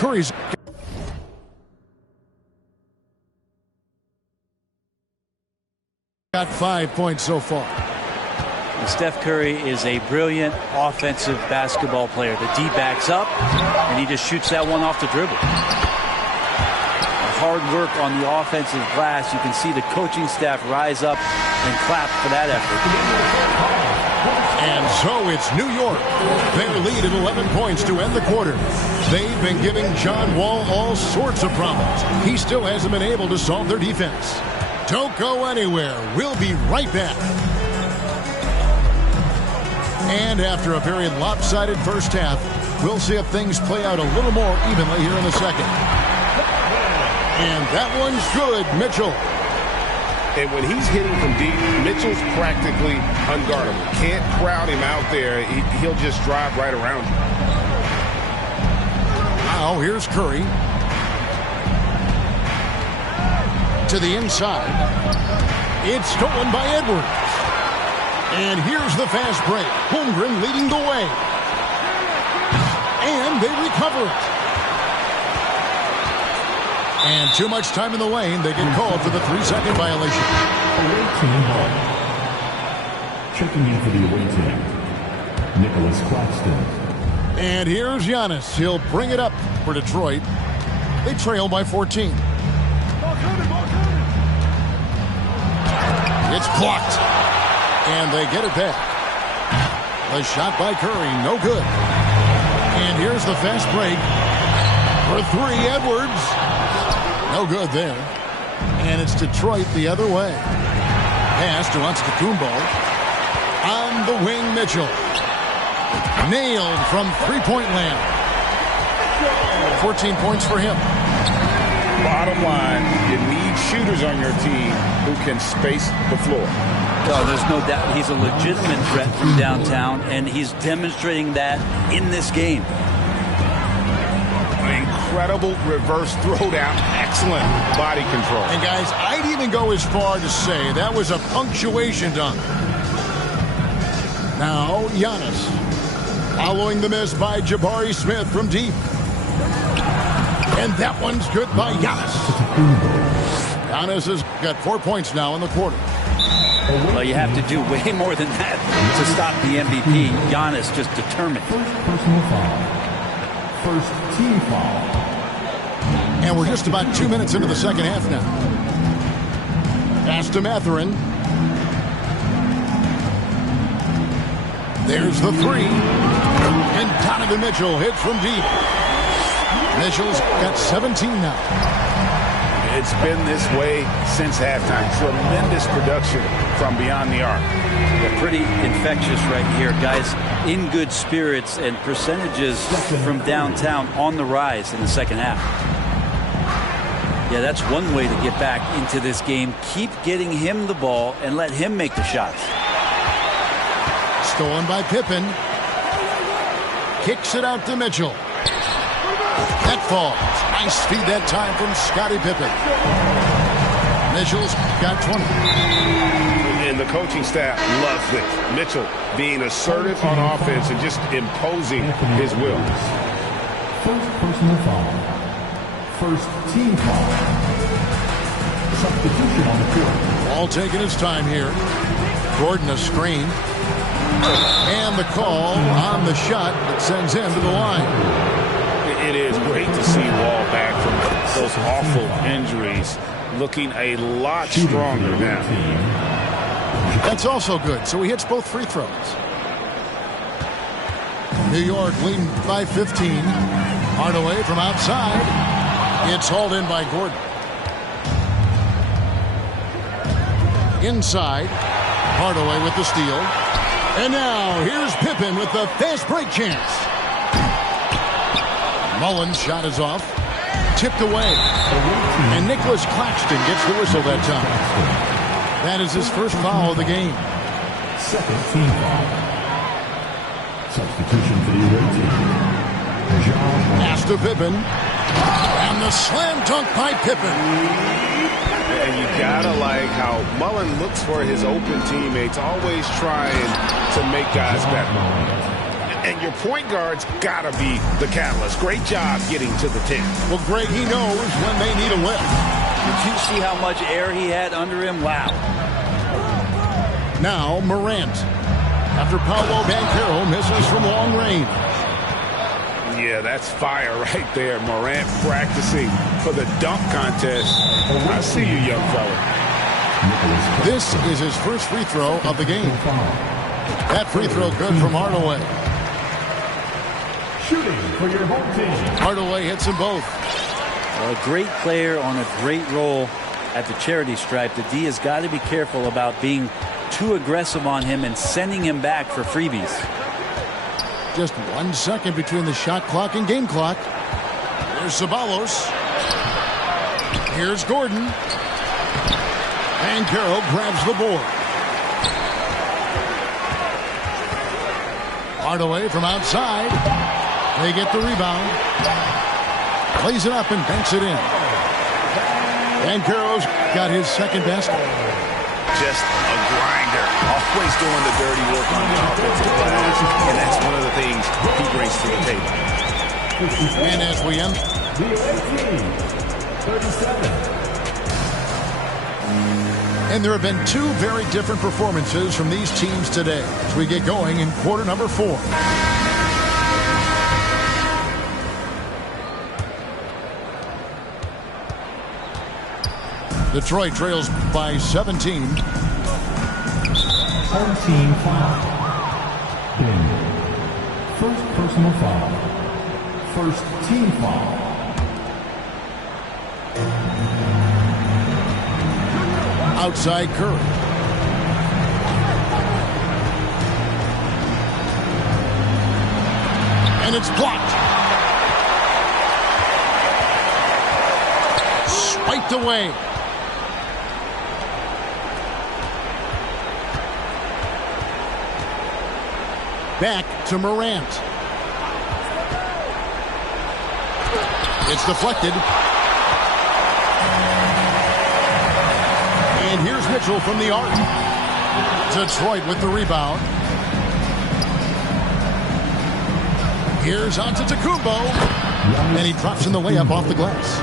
Curry's got 5 points so far. Steph Curry is a brilliant offensive basketball player. The D backs up, and he just shoots that one off the dribble. Hard work on the offensive glass. You can see the coaching staff rise up and clap for that effort. And so it's New York. Their lead at 11 points to end the quarter. They've been giving John Wall all sorts of problems. He still hasn't been able to solve their defense. Don't go anywhere. We'll be right back. And after a very lopsided first half, we'll see if things play out a little more evenly here in the second. And that one's good, Mitchell. And when he's hitting from deep, Mitchell's practically unguardable. Can't crowd him out there. He'll just drive right around you. Now here's Curry. To the inside. It's stolen by Edwards. And here's the fast break. Holmgren leading the way. And they recover it. And too much time in the lane. They get called for the 3-second violation. Away team ball. Checking in for the away team, Nicholas Claxton. And here's Giannis. He'll bring it up for Detroit. They trail by 14. It's blocked. And they get it back. The shot by Curry, no good. And here's the fast break. For 3, Edwards. No good there. And it's Detroit the other way. Pass to Antetokounmpo. On the wing, Mitchell. Nailed from three-point land. 14 points for him. Bottom line, you need shooters on your team who can space the floor. Oh, there's no doubt he's a legitimate threat from downtown, and he's demonstrating that in this game. An incredible reverse throwdown. Excellent body control. And guys, I'd even go as far to say that was a punctuation dunk. Now, Giannis. Following the miss by Jabari Smith from deep. And that one's good by Giannis. Giannis has got 4 points now in the quarter. Well, you have to do way more than that to stop the MVP. Giannis just determined. First personal foul. First team foul. And we're just about 2 minutes into the second half now. Pass to Mathurin. There's the 3. And Donovan Mitchell hits from deep. Mitchell's got 17 now. It's been this way since halftime. Tremendous production from beyond the arc. They're pretty infectious right here, guys. In good spirits and percentages from downtown on the rise in the second half. Yeah, that's one way to get back into this game. Keep getting him the ball and let him make the shots. Stolen by Pippen. Kicks it out to Mitchell. That falls. Nice feed that time from Scottie Pippen. Mitchell's got 20. And the coaching staff loves this. Mitchell being assertive on offense and just imposing his will. First personal foul. First team foul. Substitution on the court. All taking his time here. Gordon a screen. And the call on the shot that sends him to the line. It is great to see Wall back from those awful injuries, looking a lot stronger now. That's also good. So he hits both free throws. New York leading by 15. Hardaway from outside. It's hauled in by Gordon. Inside. Hardaway with the steal. And now here's Pippen with the fast break chance. Mullen's shot is off. Tipped away. And Nicholas Claxton gets the whistle that time. That is his first foul of the game. Second team foul. Substitution for the away team. Pass to Pippen. And the slam dunk by Pippen. And you gotta like how Mullen looks for his open teammates, always trying to make guys better. And your point guard's got to be the catalyst. Great job getting to the 10. Well, Greg, he knows when they need a lift. Did you see how much air he had under him? Wow. Now Morant. After Paolo Banchero misses from long range. Yeah, that's fire right there. Morant practicing for the dunk contest. I see you, young fella. This is his first free throw of the game. That free throw good from Hardaway. Shooting for your home team. Hardaway hits them both. Well, a great player on a great role at the charity stripe. The D has got to be careful about being too aggressive on him and sending him back for freebies. Just 1 second between the shot clock and game clock. Here's Ceballos. Here's Gordon. And Carroll grabs the board. Hardaway from outside. They get the rebound. Plays it up and banks it in. And Carroll's got his second basket. Just a grinder. Always doing the dirty work on the offensive glass. And that's one of the things he brings to the table. And as we end, The away team, 37. and there have been two very different performances from these teams today as we get going in quarter number 4. Detroit trails by 17. Home team foul. Game. First personal foul. First team foul. Outside Curry. And it's blocked. Swiped away. Back to Morant. It's deflected. And here's Mitchell from the arc. Detroit with the rebound. Here's Antetokounmpo. And he drops in the layup off the glass.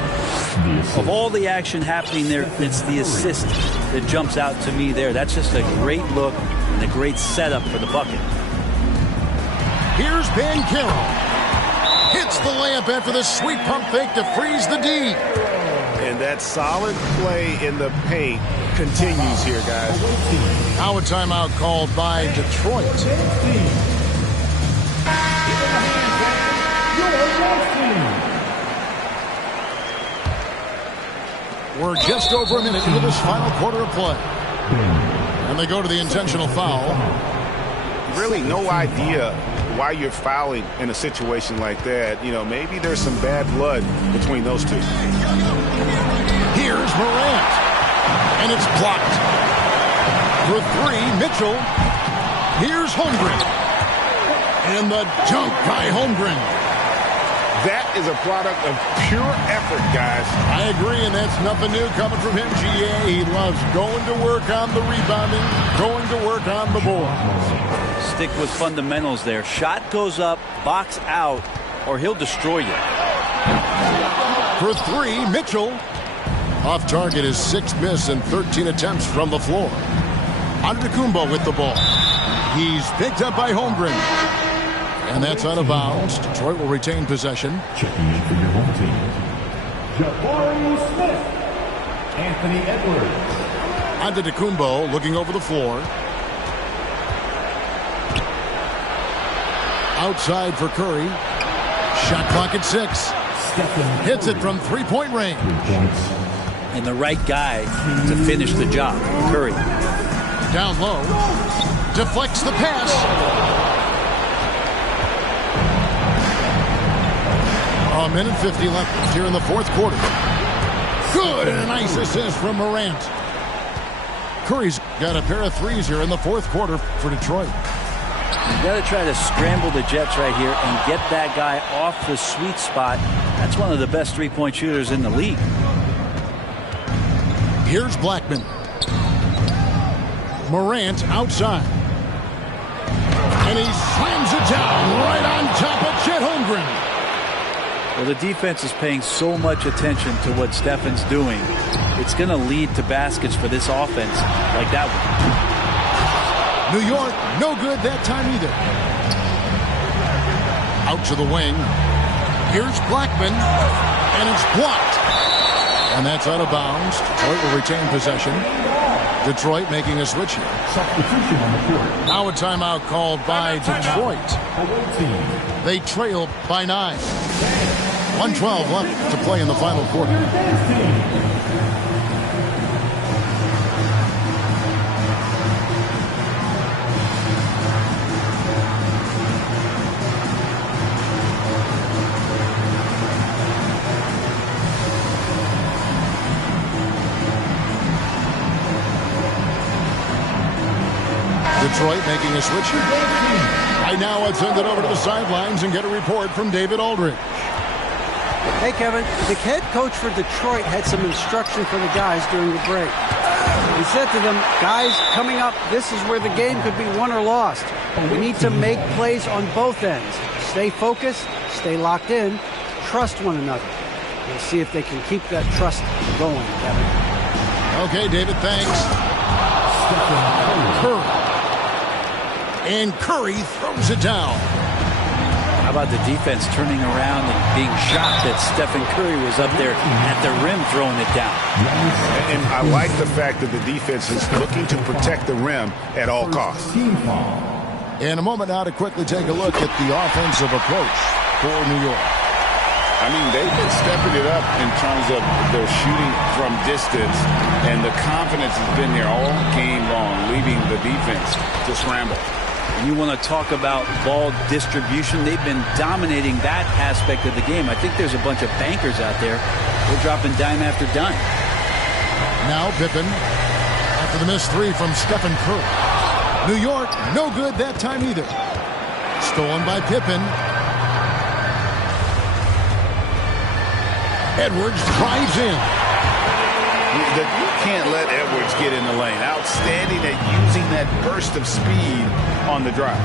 Of all the action happening there, it's the assist that jumps out to me there. That's just a great look and a great setup for the bucket. Here's Banchero. Hits the layup after the sweet pump fake to freeze the D. And that solid play in the paint continues here, guys. Now a timeout called by Detroit. We're just over a minute into this final quarter of play. And they go to the intentional foul. Really no idea why you're fouling in a situation like that. You know, maybe there's some bad blood between those two. Here's Morant. And it's blocked. For 3, Mitchell. Here's Holmgren. And the dunk by Holmgren. That is a product of pure effort, guys. I agree, and that's nothing new coming from him, GA. He loves going to work on the rebounding, going to work on the board. Stick with fundamentals there. Shot goes up, box out, or he'll destroy you. For 3, Mitchell. Off target, his 6th miss and 13 attempts from the floor. Antetokounmpo with the ball. He's picked up by Holmgren. And that's out of bounds. Detroit will retain possession. Checking in for your home team. Jabari Smith. Anthony Edwards. Antetokounmpo looking over the floor. Outside for Curry. Shot clock at 6. Hits it from three-point range. 3 points. And the right guy to finish the job, Curry. Down low. Deflects the pass. A minute 50 left here in the fourth quarter. Good, and a nice assist from Morant. Curry's got a pair of threes here in the fourth quarter for Detroit. You got to try to scramble the Jets right here and get that guy off the sweet spot. That's one of the best three-point shooters in the league. Here's Blackman. Morant outside. And he slams it down right on top of Chet Holmgren. Well, the defense is paying so much attention to what Stefan's doing. It's going to lead to baskets for this offense like that one. New York, no good that time either. Out to the wing. Here's Blackman, and it's blocked. And that's out of bounds. Detroit will retain possession. Detroit making a switch here. Substitution on the court. Now a timeout called by Detroit. They trail by 9. 1:12 left to play in the final quarter. Detroit making a switch. Right now, let's send it over to the sidelines and get a report from David Aldridge. Hey, Kevin, the head coach for Detroit had some instruction for the guys during the break. He said to them, guys, coming up, this is where the game could be won or lost. We need to make plays on both ends. Stay focused, stay locked in, trust one another. We'll see if they can keep that trust going, Kevin. Okay, David, thanks. Curry. And Curry throws it down. How about the defense turning around and being shocked that Stephen Curry was up there at the rim throwing it down. And I like the fact that the defense is looking to protect the rim at all costs. In a moment now to quickly take a look at the offensive approach for New York. I mean, they've been stepping it up in terms of their shooting from distance, and the confidence has been there all game long, leaving the defense to scramble. You want to talk about ball distribution. They've been dominating that aspect of the game. I think there's a bunch of bankers out there. They're dropping dime after dime. Now Pippen after the missed three from Stephen Curry. New York, no good that time either. Stolen by Pippen. Edwards drives in. You can't let Edwards get in the lane. Outstanding at using that burst of speed on the drive.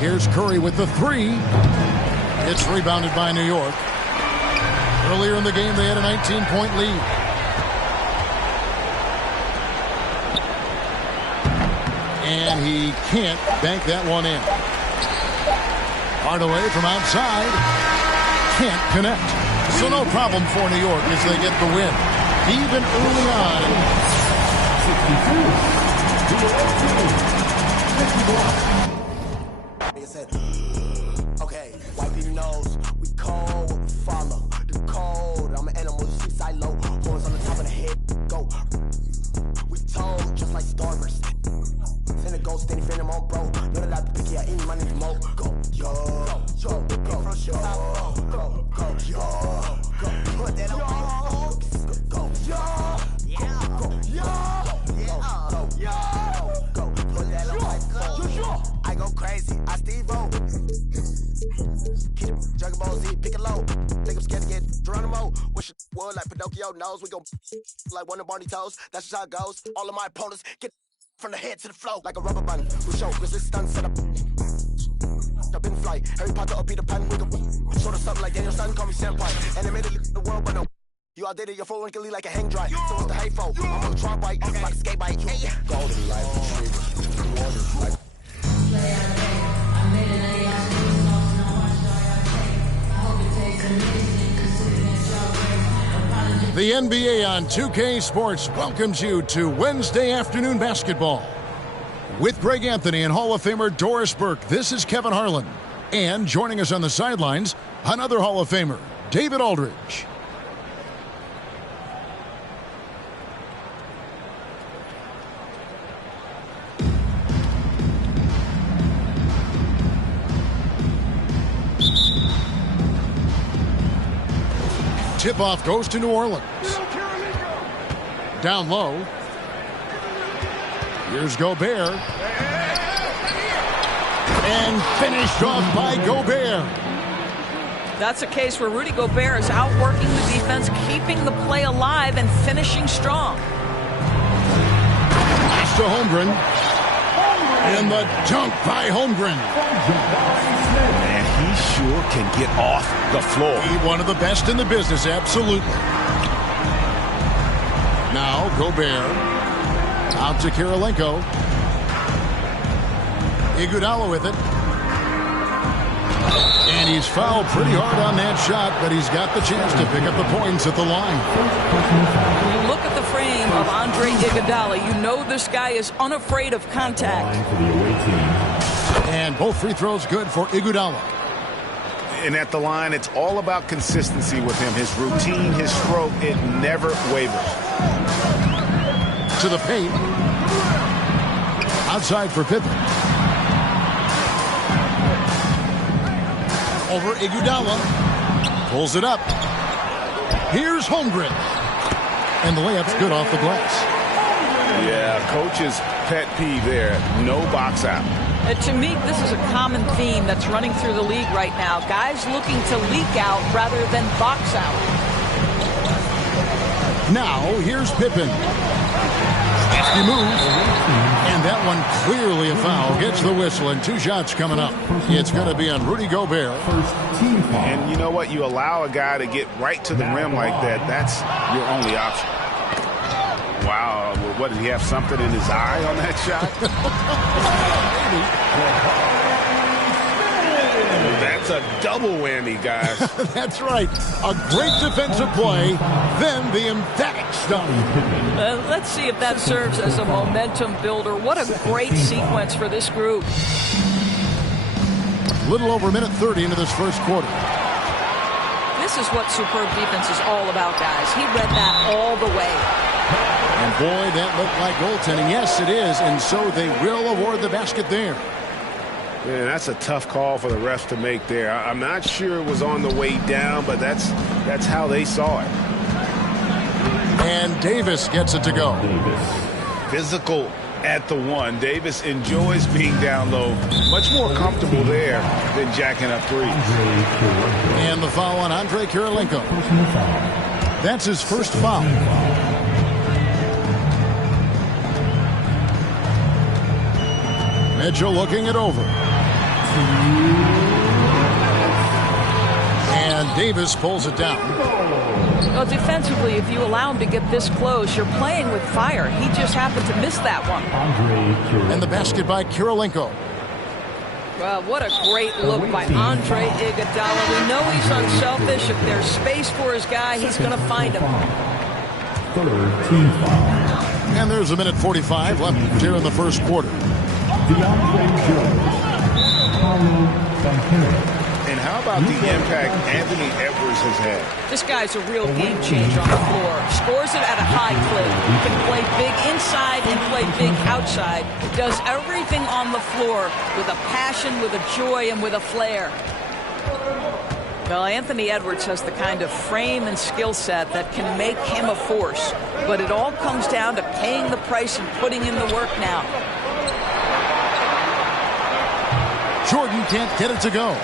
Here's Curry with the three. It's rebounded by New York. Earlier in the game, they had a 19-point lead. And he can't bank that one in. Hardaway from outside. Can't connect. So no problem for New York as they get the win. Even early on. 62. Okay, wipe your nose. We cold, we follow the code. I'm an animal, suicide low. Horns on the top of the head, go. We told just like Starburst. Send a ghost, any friend, I'm on bro. Know that I pick ya, any money, mo. Go, yo, go, go, go, go, go, yo, go. Put that on, go, yo, yeah, go, yo, go, yo, go. Put that on my phone. I go crazy, I Steve-O. Keep it, Dragon Ball Z, pick it low. Think I'm scared to get Geronimo. Wish it would like Pinocchio knows. We gon' like one of Barney toes. That's just how it goes. All of my opponents get from the head to the flow like a rubber band. We show resistance set up. Up in flight. Harry Potter or Peter Pan. We can sort of something like Daniel Son. Call me senpai. And they made it the world, but no. You outdated your phone wrinkly like a hang dry. So what's the hateful? I'm on the trunk bike. Okay. Like a skate bike. Hey. Golden light retriever. Water like. The NBA on 2K Sports welcomes you to Wednesday afternoon basketball. With Greg Anthony and Hall of Famer Doris Burke, this is Kevin Harlan. And joining us on the sidelines, another Hall of Famer, David Aldridge. Tip-off goes to New Orleans. Down low. Here's Gobert. And finished off by Gobert. That's a case where Rudy Gobert is outworking the defense, keeping the play alive and finishing strong. to Holmgren. And the dunk by Holmgren. And he sure can get off the floor. One of the best in the business, absolutely. Now Gobert. Out to Kirilenko. Iguodala with it. And he's fouled pretty hard on that shot, but he's got the chance to pick up the points at the line. Look at the frame of Andre Iguodala. You know this guy is unafraid of contact. And both free throws good for Iguodala. And at the line, it's all about consistency with him. His routine, his stroke, it never wavers. To the paint. Outside for Pippen. Over Iguodala. Pulls it up. Here's Holmgren. And the layup's good off the glass. Yeah, coach's pet peeve there. No box out. To me, this is a common theme that's running through the league right now. Guys looking to leak out rather than box out. Now, here's Pippen. He moves. And that one clearly a foul. Gets the whistle, and 2 shots coming up. It's going to be on Rudy Gobert. And you know what? You allow a guy to get right to the rim like that. That's your only option. Wow. What, did he have something in his eye on that shot? That's a double whammy, guys. That's right. A great defensive play, then the emphatic stop. Let's see if that serves as a momentum builder. What a great sequence for this group. Little over a minute 30 into this first quarter. This is what superb defense is all about, guys. He read that all the way. And boy, that looked like goaltending. Yes, it is. And so they will award the basket there. Man, that's a tough call for the refs to make there. I'm not sure it was on the way down, but that's how they saw it. And Davis gets it to go. Physical at the one. Davis enjoys being down low. Much more comfortable there than jacking up threes. And the foul on Andre Kirilenko. That's his first foul. Mitchell looking it over. And Davis pulls it down. Well, defensively, if you allow him to get this close, you're playing with fire. He just happened to miss that one. And the basket by Kirilenko. Well, what a great look by Andre Iguodala. We know he's unselfish. If there's space for his guy, he's going to find him. And there's a minute 45 left here in the first quarter. And how about the impact Anthony Edwards has had? This guy's a real game changer on the floor. Scores it at a high clip. He can play big inside and play big outside. Does everything on the floor with a passion, with a joy, and with a flair. Well, Anthony Edwards has the kind of frame and skill set that can make him a force. But it all comes down to paying the price and putting in the work now. Jordan can't get it to go.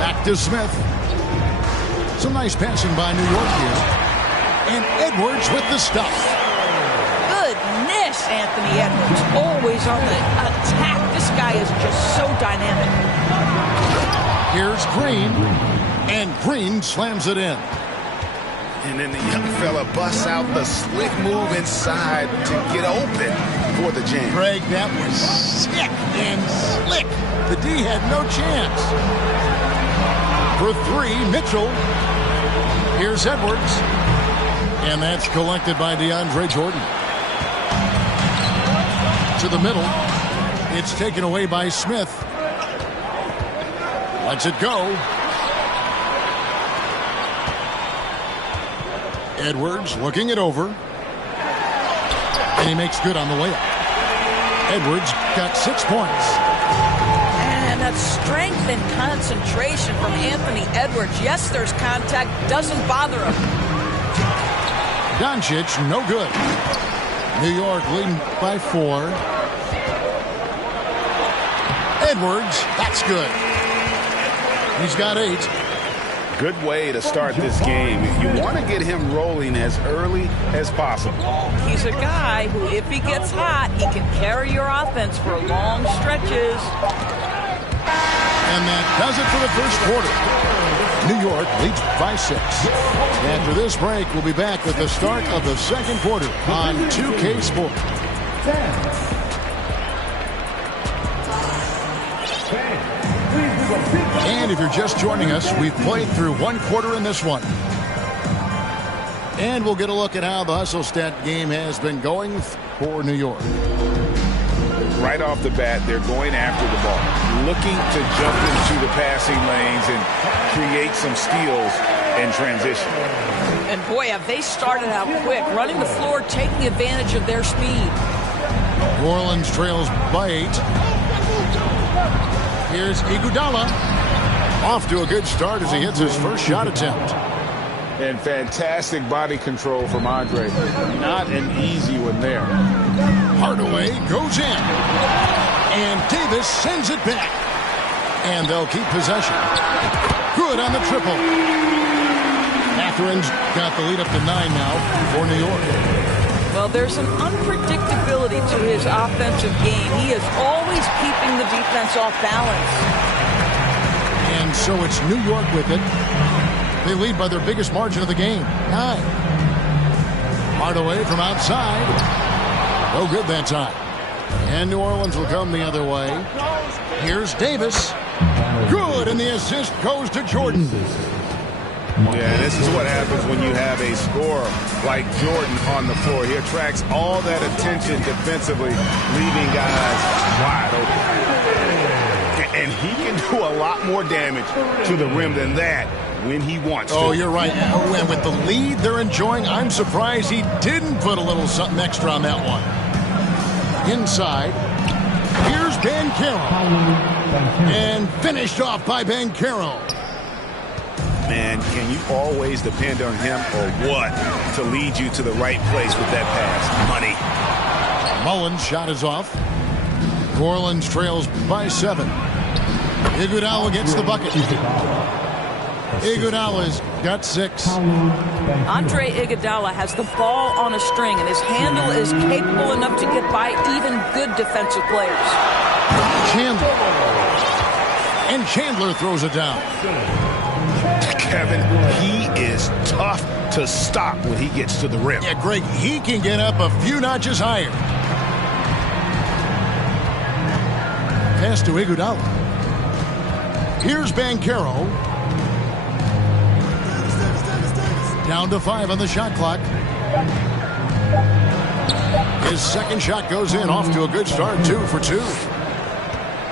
Back to Smith. Some nice passing by New York here. And Edwards with the stuff. Goodness, Anthony Edwards. Always on the attack. This guy is just so dynamic. Here's Green. And Green slams it in. And then the young fella busts out the slick move inside to get open for the jam. Greg, that was sick and slick. The D had no chance. For 3, Mitchell. Here's Edwards. And that's collected by DeAndre Jordan. To the middle. It's taken away by Smith. Lets it go. Edwards looking it over. And he makes good on the layup. Edwards got 6 points. And that strength and concentration from Anthony Edwards. Yes, there's contact. Doesn't bother him. Doncic, no good. New York leading by 4. Edwards, that's good. He's got 8. Good way to start this game. You want to get him rolling as early as possible. He's a guy who, if he gets hot, he can carry your offense for long stretches. And that does it for the first quarter. New York leads by 6. After this break, we'll be back with the start of the second quarter on 2K Sports. And if you're just joining us, we've played through one quarter in this one. And we'll get a look at how the hustle stat game has been going for New York. Right off the bat, they're going after the ball, looking to jump into the passing lanes and create some steals in transition. And boy, have they started out quick, running the floor, taking advantage of their speed. New Orleans trails by 8. Here's Iguodala. Off to a good start as he hits his first shot attempt. And fantastic body control from Andre. Not an easy one there. Hardaway goes in. And Davis sends it back. And they'll keep possession. Good on the triple. Matherin's got the lead up to 9 now for New York. Well, there's an unpredictability to his offensive game. He is always keeping the defense off balance. And so it's New York with it. They lead by their biggest margin of the game, 9. Hardaway from outside. No good that time. And New Orleans will come the other way. Here's Davis. Good, and the assist goes to Jordan. Yeah, this is what happens when you have a scorer like Jordan on the floor. He attracts all that attention defensively, leaving guys wide open. And he can do a lot more damage to the rim than that when he wants to. Oh, you're right. And with the lead they're enjoying, I'm surprised he didn't put a little something extra on that one. Inside, here's Banchero. And finished off by Banchero. Man, can you always depend on him or what to lead you to the right place with that pass? Money. Mullen's shot is off. New Orleans trails by 7. Iguodala gets the bucket. Iguodala's got 6. Andre Iguodala has the ball on a string, and his handle is capable enough to get by even good defensive players. Chandler. And Chandler throws it down. Kevin, he is tough to stop when he gets to the rim. Yeah, Greg, he can get up a few notches higher. Pass to Iguodala. Here's Banchero. Down to 5 on the shot clock. His second shot goes in, off to a good start, 2 for 2.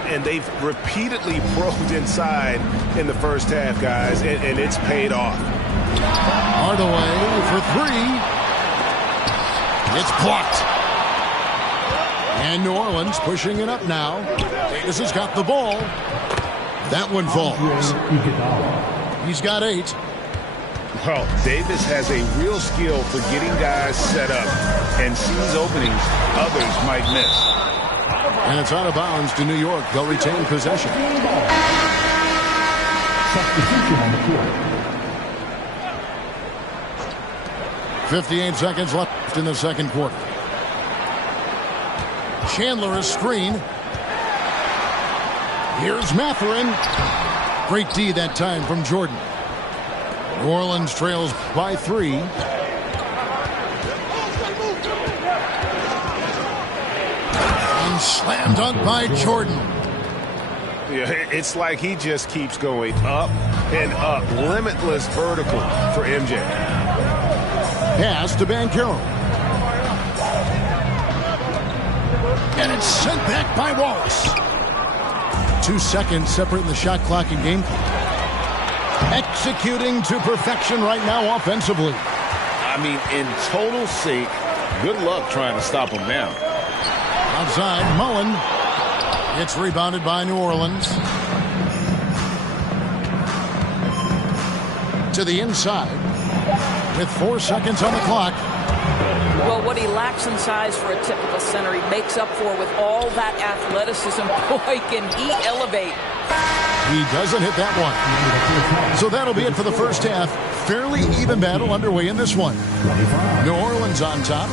And they've repeatedly probed inside in the first half, guys, and it's paid off. Hardaway for 3. It's blocked. And New Orleans pushing it up now. Davis has got the ball. That one falls. He's got 8. Well, Davis has a real skill for getting guys set up and sees openings others might miss. And it's out of bounds to New York. They'll retain possession. Substitution on the court. 58 seconds left in the second quarter. Chandler is screen. Here's Matherin. Great D that time from Jordan. New Orleans trails by 3. And slam dunk by Jordan. Yeah, it's like he just keeps going up and up. Limitless vertical for MJ. Pass to Banchero. And it's sent back by Wallace. 2 seconds separating the shot clock and game clock. Executing to perfection right now offensively. I mean, in total sync. Good luck trying to stop him now. Outside, Mullen. It's rebounded by New Orleans. To the inside. With 4 seconds on the clock. Well, what he lacks in size for a typical center, he makes up for with all that athleticism. Boy, can he elevate. He doesn't hit that one. So that'll be it for the first half. Fairly even battle underway in this one. New Orleans on top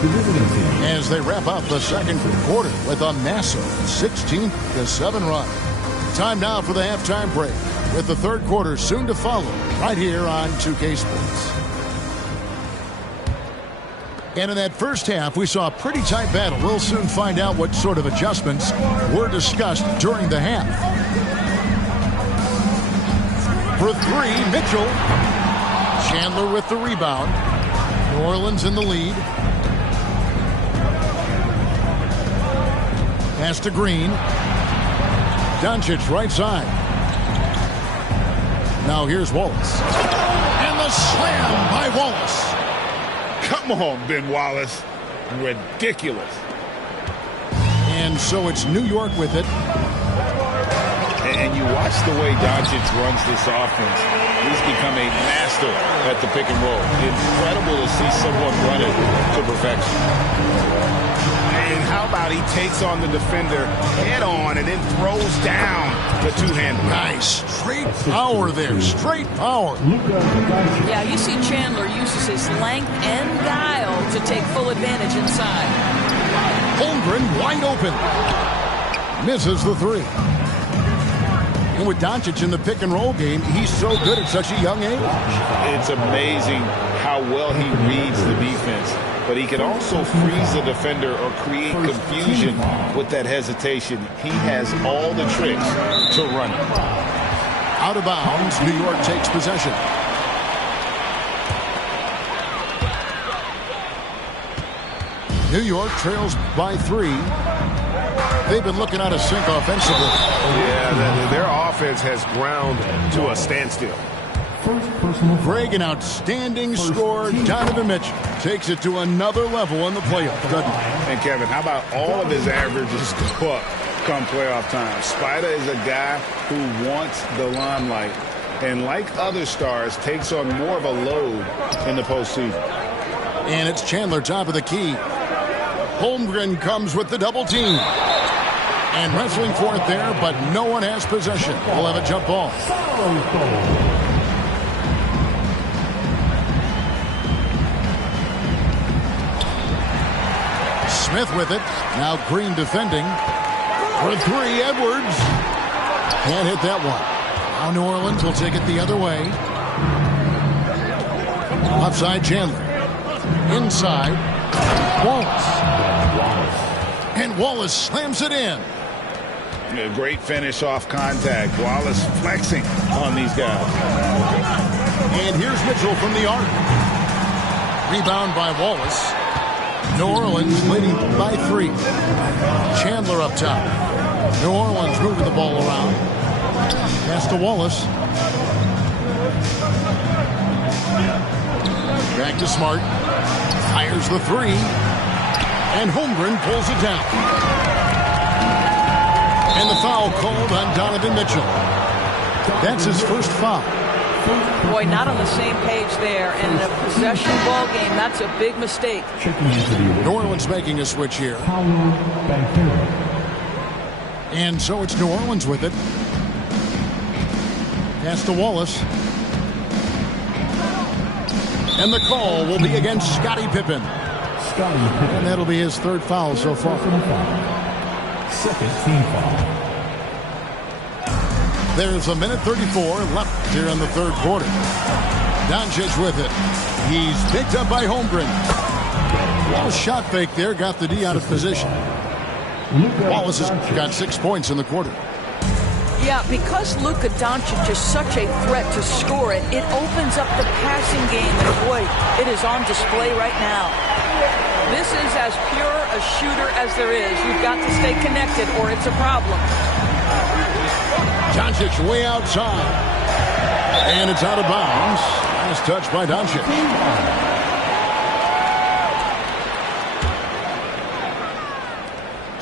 as they wrap up the second quarter with a massive 16-7 run. Time now for the halftime break, with the third quarter soon to follow right here on 2K Sports. And in that first half, we saw a pretty tight battle. We'll soon find out what sort of adjustments were discussed during the half. For three, Mitchell. Chandler with the rebound. New Orleans in the lead. Pass to Green. Doncic right side. Now here's Wallace. And the slam by Wallace. Come on, Ben Wallace. Ridiculous. And so it's New York with it. And you watch the way Doncic runs this offense. He's become a master at the pick and roll. Incredible to see someone run it to perfection. And how about he takes on the defender head on and then throws down the two-hander. Nice. Straight power there. Straight power. Yeah, you see Chandler uses his length and guile to take full advantage inside. Holmgren wide open. Misses the three. And with Doncic in the pick and roll game, he's so good at such a young age. It's amazing how well he reads the defense. But he can also freeze the defender or create confusion with that hesitation. He has all the tricks to run it. Out of bounds, New York takes possession. New York trails by 3. They've been looking out of sync offensively. Yeah, their offense has ground to a standstill. Greg, an outstanding score. Donovan Mitchell takes it to another level in the playoffs, doesn't he? And Kevin, how about all of his averages go up come playoff time? Spider is a guy who wants the limelight, and like other stars, takes on more of a load in the postseason. And it's Chandler top of the key. Holmgren comes with the double team. And wrestling for it there, but no one has possession. We'll have a jump ball. Smith with it. Now Green defending. For 3, Edwards. Can't hit that one. Now New Orleans will take it the other way. Outside Chandler. Inside. Wallace. And Wallace slams it in. A great finish off contact. Wallace flexing on these guys. And here's Mitchell from the arc. Rebound by Wallace. New Orleans leading by 3. Chandler up top. New Orleans moving the ball around. Pass to Wallace. Back to Smart. Fires the 3. And Holmgren pulls it down. And the foul called on Donovan Mitchell. That's his first foul. Boy, not on the same page there. And in a possession ball game, that's a big mistake. New Orleans making a switch here. And so it's New Orleans with it. Pass to Wallace. And the call will be against Scottie Pippen. And that'll be his third foul so far. Second team foul. There's a minute 34 left here in the third quarter. Doncic with it. He's picked up by Holmgren. Well, shot fake there, got the D out of position. Wallace has got 6 points in the quarter. Yeah, because Luka Doncic is such a threat to score it, it opens up the passing game, and boy, it is on display right now. This is as pure a shooter as there is. You've got to stay connected, or it's a problem. Doncic way outside. And it's out of bounds. Nice touch by Doncic.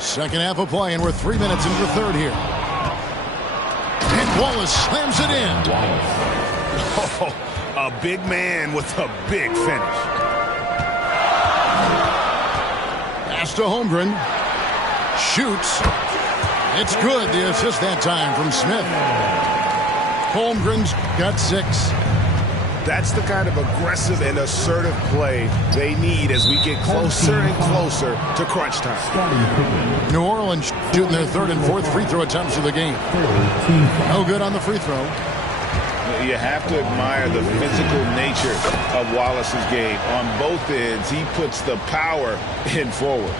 Second half of play, and we're 3 minutes into the third here. And Wallace slams it in. Oh, a big man with a big finish. Pass to Holmgren. Shoots. It's good. The assist that time from Smith. Holmgren's got 6. That's the kind of aggressive and assertive play they need as we get closer and closer to crunch time. New Orleans shooting their 3rd and 4th free throw attempts of the game. No good on the free throw. You have to admire the physical nature of Wallace's game. On both ends, he puts the power in forward.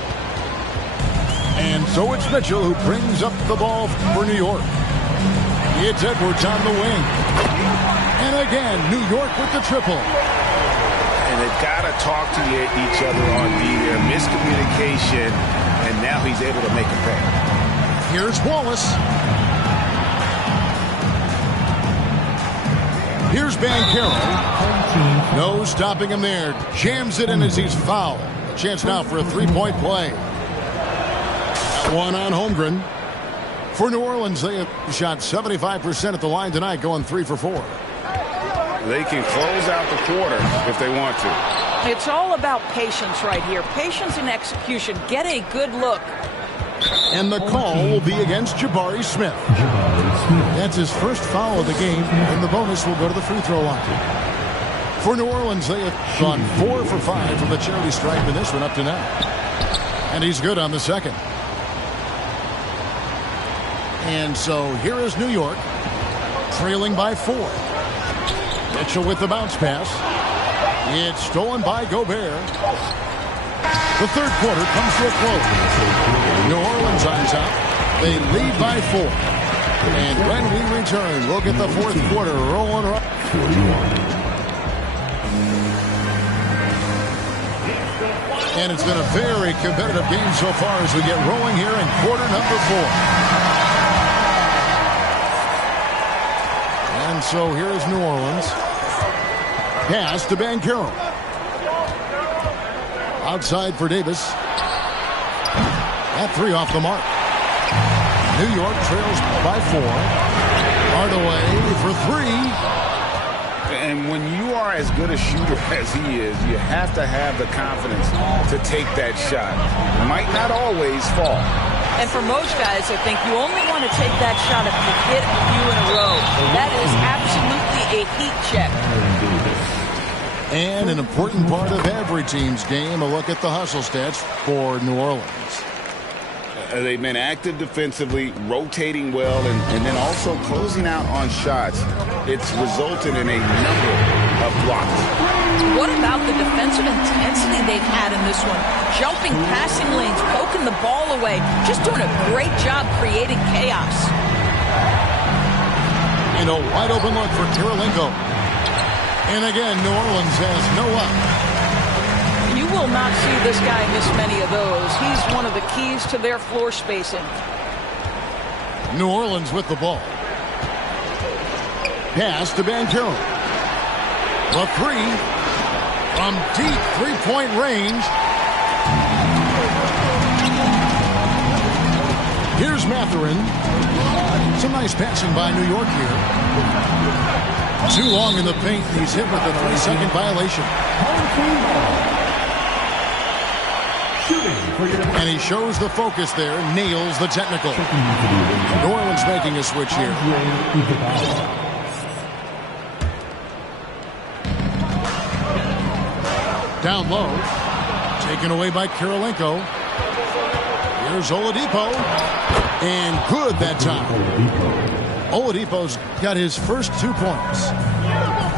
And so it's Mitchell who brings up the ball for New York. It's Edwards on the wing. And again, New York with the triple. And they've got to talk to each other on D there. Miscommunication, and now he's able to make a pay. Here's Wallace. Here's Banchero. No stopping him there. Jams it in as he's fouled. Chance now for a 3-point play. One on Holmgren. For New Orleans, they have shot 75% at the line tonight, going 3 for 4. They can close out the quarter if they want to. It's all about patience right here. Patience and execution. Get a good look. And the call will be against Jabari Smith. That's his first foul of the game, and the bonus will go to the free throw line. For New Orleans, they have gone 4 for 5 from the charity stripe in this one up to now. And he's good on the second. And so here is New York, trailing by 4. Mitchell with the bounce pass. It's stolen by Gobert. The third quarter comes to a close. New Orleans on top. They lead by 4. And when we return, we'll get the fourth quarter rolling right. And it's been a very competitive game so far as we get rolling here in quarter number 4. And so here is New Orleans. Pass to Banchero. Outside for Davis. That 3 off the mark. New York trails by 4. Hardaway for 3. And when you are as good a shooter as he is, you have to have the confidence to take that shot. It might not always fall. And for most guys, I think you only want to take that shot if you hit a few in a row. That is absolutely a heat check. And an important part of every team's game, a look at the hustle stats for New Orleans. They've been active defensively, rotating well, and then also closing out on shots. It's resulted in a number of blocks. What about the defensive intensity they've had in this one? Jumping passing lanes, poking the ball away, just doing a great job creating chaos. And a wide open look for Kirilenko. And again, New Orleans has no up. You will not see this guy miss many of those. He's one of the keys to their floor spacing. New Orleans with the ball. Pass to Banchero. The 3 from deep three-point range. Here's Mathurin. Some nice passing by New York here. Too long in the paint. He's hit with a 3-second violation. And he shows the focus there, nails the technical. New Orleans making a switch here. Down low. Taken away by Kirilenko. Here's Oladipo. And good that time. Oladipo's got his first 2 points.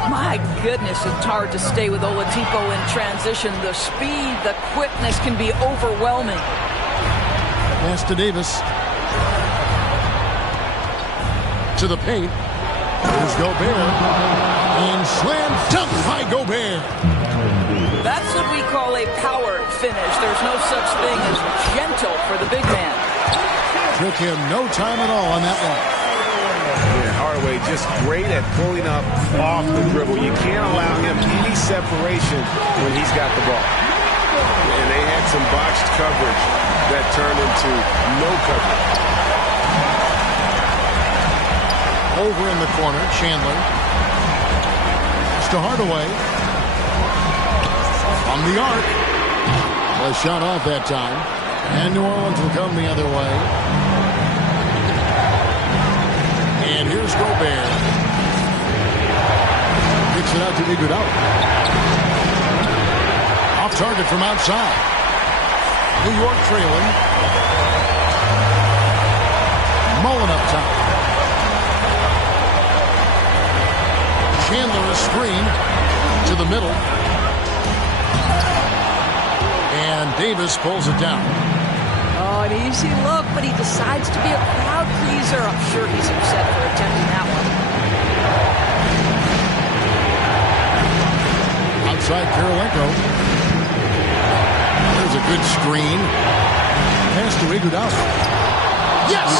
My goodness, it's hard to stay with Oladipo in transition. The speed, the quickness can be overwhelming. Pass to Davis. To the paint. Here's Gobert. And slam dunk by Gobert. That's what we call a power finish. There's no such thing as gentle for the big man. Took him no time at all on that one. Yeah, Hardaway just great at pulling up off the dribble. You can't allow him any separation when he's got the ball. And they had some botched coverage that turned into no coverage. Over in the corner, Chandler. It's to Hardaway. On the arc. A shot off that time. And New Orleans will come the other way. And here's Gobert. Iguodala. Off target from outside. New York trailing. Mullen up top. Chandler a screen to the middle. And Davis pulls it down. Oh, an easy look, but he decides to be a crowd pleaser. I'm sure he's upset for attempting that one. Outside Karolinko. There's a good screen. Pass to Iguodala. Yes!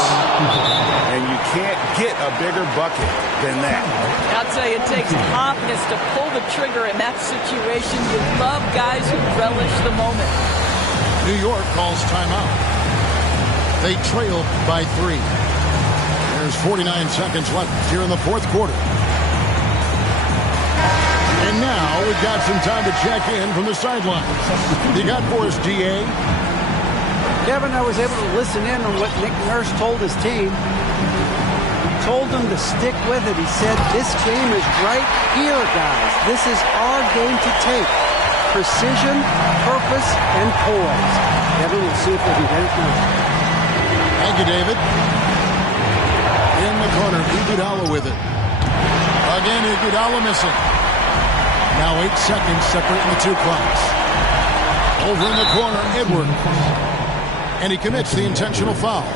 And you can't get a bigger bucket than that. I'll tell you, it takes confidence to pull the trigger in that situation. You love guys who relish the moment. New York calls timeout. They trail by 3. There's 49 seconds left here in the fourth quarter. And now we've got some time to check in from the sideline. You got for us, DA? Kevin, I was able to listen in on what Nick Nurse told his team. He told them to stick with it. He said, this game is right here, guys. This is our game to take. Precision, purpose, and poise. Kevin, we'll see if we can get it done. Thank you, David. In the corner, Iguodala with it. Again, Iguodala missing. Now 8 seconds separating the two clocks. Over in the corner, Edwards. And he commits the intentional foul.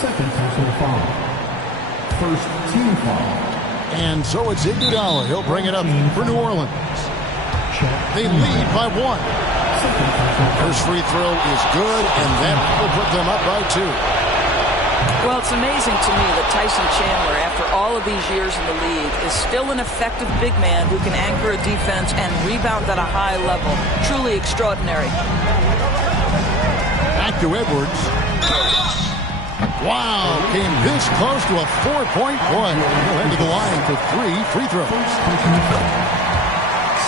Second intentional foul. First team foul. And so it's Iguodala. He'll bring it up for New Orleans. They lead by 1. First free throw is good, and that will put them up by 2. Well, it's amazing to me that Tyson Chandler, after all of these years in the league, is still an effective big man who can anchor a defense and rebound at a high level. Truly extraordinary. Back to Edwards. Wow, came this close to a 4-point play. He'll head to the line for 3 free throws.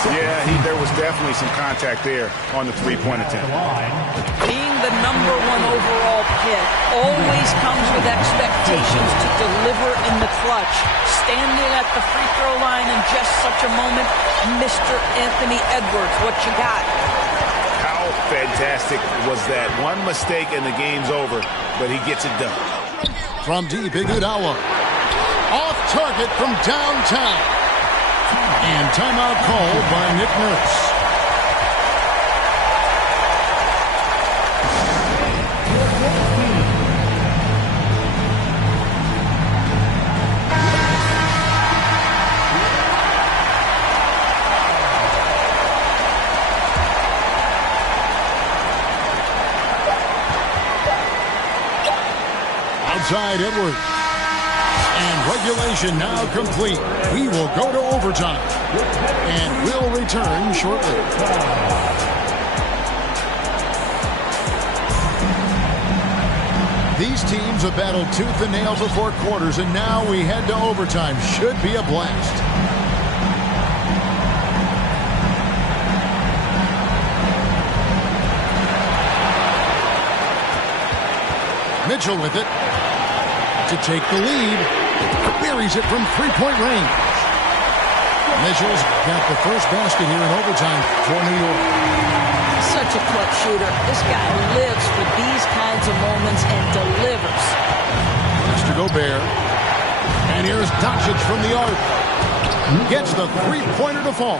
Yeah, there was definitely some contact there on the three-point attempt. Being the #1 overall pick always comes with expectations to deliver in the clutch. Standing at the free throw line in just such a moment, Mr. Anthony Edwards, what you got? How fantastic was that? One mistake and the game's over, but he gets it done. From deep, Iguodala. Off target from downtown. And timeout called by Nick Nurse. Outside Edwards. And regulation now complete. We will go to overtime. And we'll return shortly. These teams have battled tooth and nail for 4 quarters, and now we head to overtime. Should be a blast. Mitchell with it to take the lead. Buries it from 3-point range. Mitchell's got the first basket here in overtime for New York. Such a clutch shooter. This guy lives for these kinds of moments and delivers. Mr. Gobert. And here's Doncic from the arc. Gets the three-pointer to fall.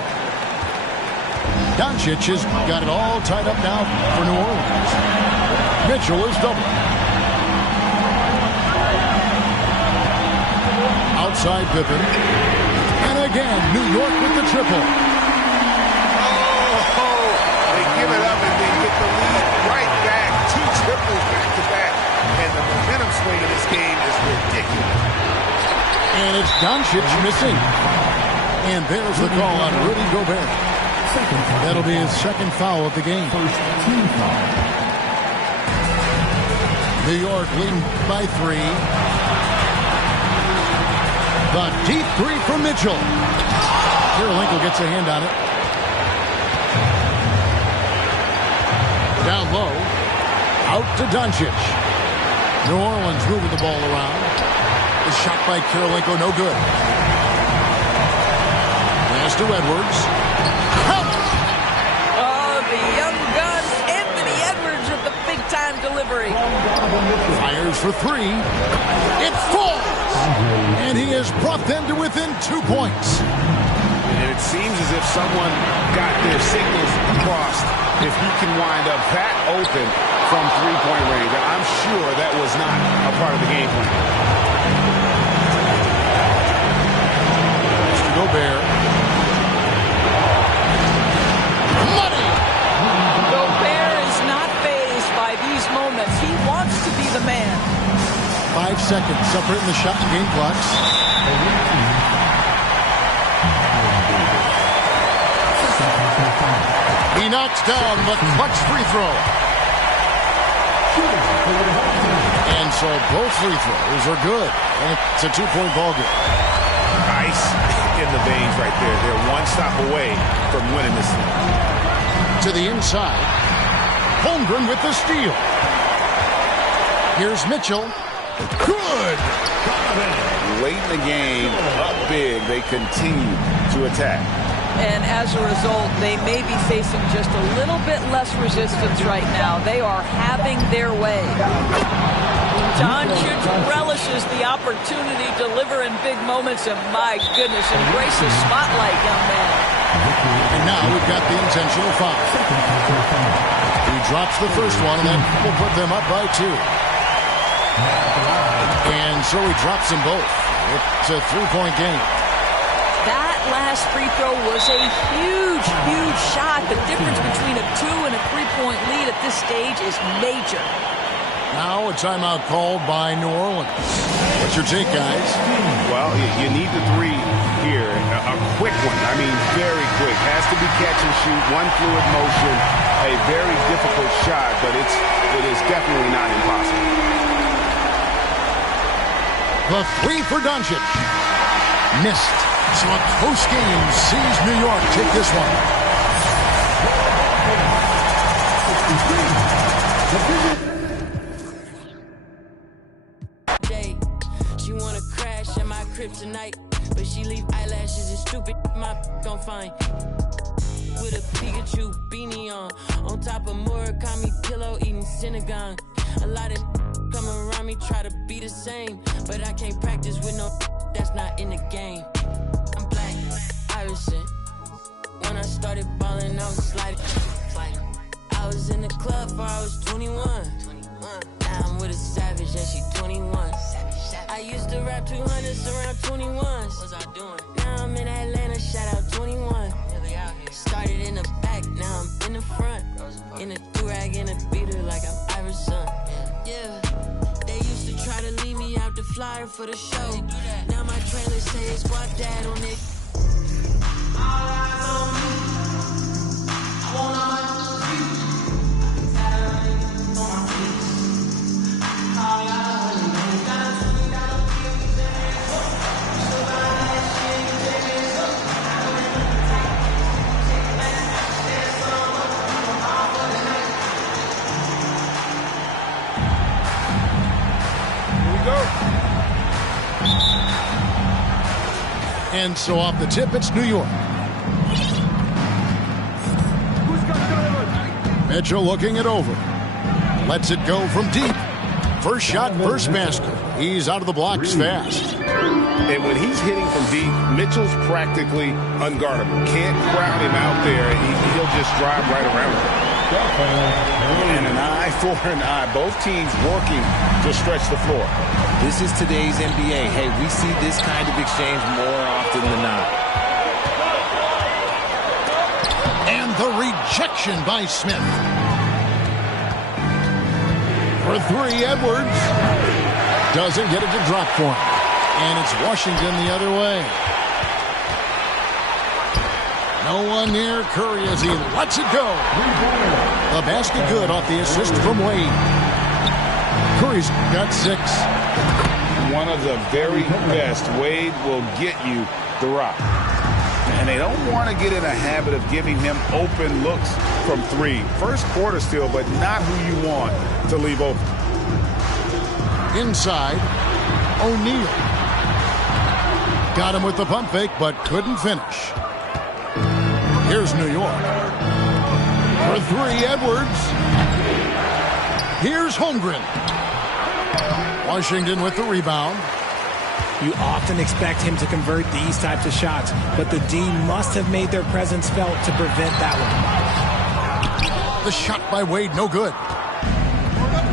Doncic has got it all tied up now for New Orleans. Mitchell is double. Outside Pippen. And again, New York with the triple. Oh, they give it up and they get the lead right back. 2 triples back-to-back. And the momentum swing in this game is ridiculous. And it's Doncic missing. And there's the call on Rudy Gobert. That'll be his second foul of the game. First team foul. New York leading by 3. The deep 3 from Mitchell. Karolinko gets a hand on it. Down low. Out to Doncic. New Orleans moving the ball around. The shot by Karolinko, no good. Pass Pass to Edwards. Count! Oh, the young gun, Anthony Edwards with the big-time delivery. Fires for three. It falls! And he has brought them to within 2 points. And it seems as if someone got their signals crossed. If he can wind up that open from three-point range, I'm sure that was not a part of the game plan. Mr. Gobert. Money! Gobert is not fazed by these moments. He wants to be the man. 5 seconds separating the shot and game clocks. He knocks down the clutch free throw. And so both free throws are good. And it's a 2-point ball game. Ice in the veins right there. They're one stop away from winning this thing. To the inside. Holmgren with the steal. Here's Mitchell. Good. Late in the game, up big, they continue to attack. And as a result, they may be facing just a little bit less resistance right now. They are having their way. Doncic relishes the opportunity to deliver in big moments, and my goodness, embrace the spotlight, young man. And now we've got the intentional foul. He drops the first one, and that will put them up by 2. And so he drops them both. It's a 3-point game. That last free throw was a huge, huge shot. The difference between a 2 and a 3-point lead at this stage is major. Now a timeout called by New Orleans. What's your take, guys? Well, you need the 3 here. A quick one. I mean, very quick. Has to be catch and shoot. One fluid motion. A very difficult shot, but it is definitely not impossible. The 3 for Doncic. Missed. So a close game sees New York take this one. She wanna crash at my crib tonight, but she leave eyelashes and stupid my gon' find. With a Pikachu beanie on top of Murakami pillow eating Synagogue. A lot of come around me try to be the same, but I can't practice with no that's not in the game. I'm black, Irishman. When I started balling, I was sliding. I was in the club before I was 21. Now I'm with a savage and she 21. I used to rap 200s around 21s. What's I doing? Now I'm in Atlanta, shout out 21. Started in the back, now I'm in the front. In a do-rag and a beater like I'm Iverson. Yeah, they used to try to leave me out the flyer for the show. Now my trailer say it's Squad Dad on it. All eyes on me. I want all my And so off the tip, it's New York. Mitchell looking it over. Lets it go from deep. First shot, first basket. He's out of the blocks fast. And when he's hitting from deep, Mitchell's practically unguardable. Can't crowd him out there. He'll just drive right around him. And an eye for an eye. Both teams working to stretch the floor. This is today's NBA. Hey, we see this kind of exchange more often than not. And the rejection by Smith. For 3, Edwards. Doesn't get it to drop for him. And it's Washington the other way. No one near Curry as he lets it go. The basket good off the assist from Wade. Curry's got 6. One of the very best. Wade will get you the rock. And they don't want to get in a habit of giving him open looks from 3. First quarter still, but not who you want to leave open. Inside, O'Neal. Got him with the pump fake, but couldn't finish. Here's New York. For three, Edwards. Here's Holmgren. Washington with the rebound. You often expect him to convert these types of shots, but the D must have made their presence felt to prevent that one. The shot by Wade, no good.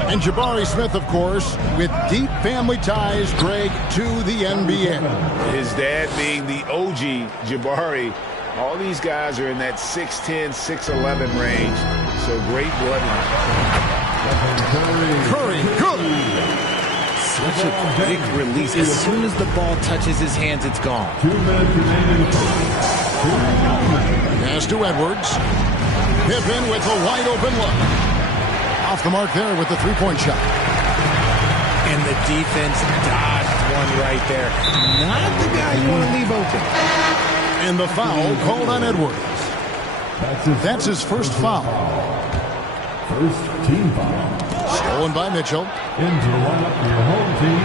And Jabari Smith, of course, with deep family ties, Greg, to the NBA. His dad being the OG Jabari. All these guys are in that 6'10", 6'11 range. So great bloodline. Curry, good. Such a quick release. As soon as the ball touches his hands, it's gone. Pass to Edwards. Pippen with a wide open look. Off the mark there with the three-point shot. And the defense dodged one right there. Not the guy you want to leave open. And the foul called on Edwards. That's his first foul. First team foul. Stolen by Mitchell. Into the lineup for your home team,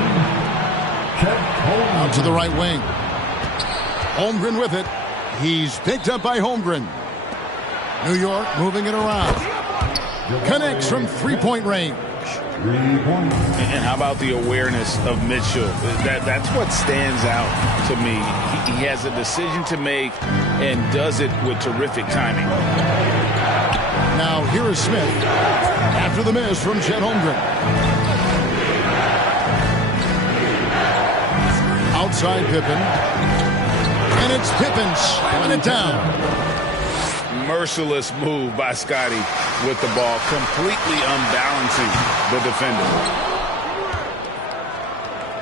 Chet Holmgren. Out to the right wing. Holmgren with it. He's picked up by Holmgren. New York moving it around. Connects from three-point range. 3 points. And how about the awareness of Mitchell? That's what stands out to me. He has a decision to make and does it with terrific timing. Now here is Smith after the miss from Chet Holmgren. Outside Pippen. And it's Pippen slamming it down. Merciless move by Scotty with the ball, completely unbalancing the defender.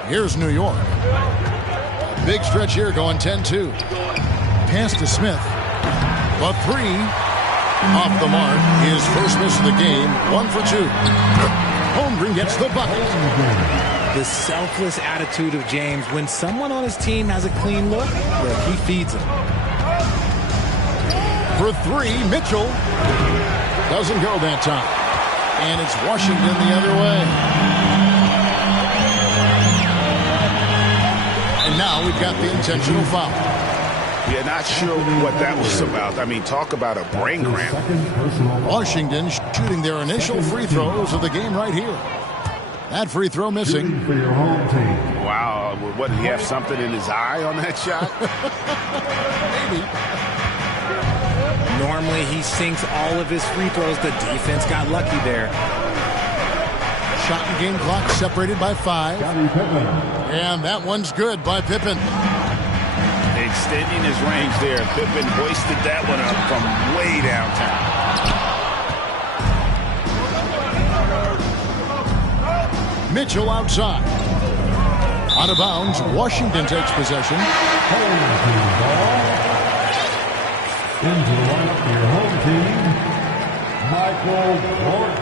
Here's New York. A big stretch here going 10-2. Pass to Smith. A three. Off the mark. His first miss of the game. 1 for 2. Holmgren gets the bucket. The selfless attitude of James. When someone on his team has a clean look, he feeds him. For three, Mitchell doesn't go that time. And it's Washington the other way. And now we've got the intentional foul. Yeah, not sure what that was about. I mean, talk about a brain cramp. Washington shooting their initial free throws of the game right here. That free throw missing. For your home team. Wow, what, did he have something in his eye on that shot? Maybe. Normally, he sinks all of his free throws. The defense got lucky there. Shot and game clock separated by 5. And that one's good by Pippen. Extending his range there. Pippen hoisted that one up from way downtown. Mitchell outside. Out of bounds, Washington takes possession. Into the lineup for your home team, Michael Jordan.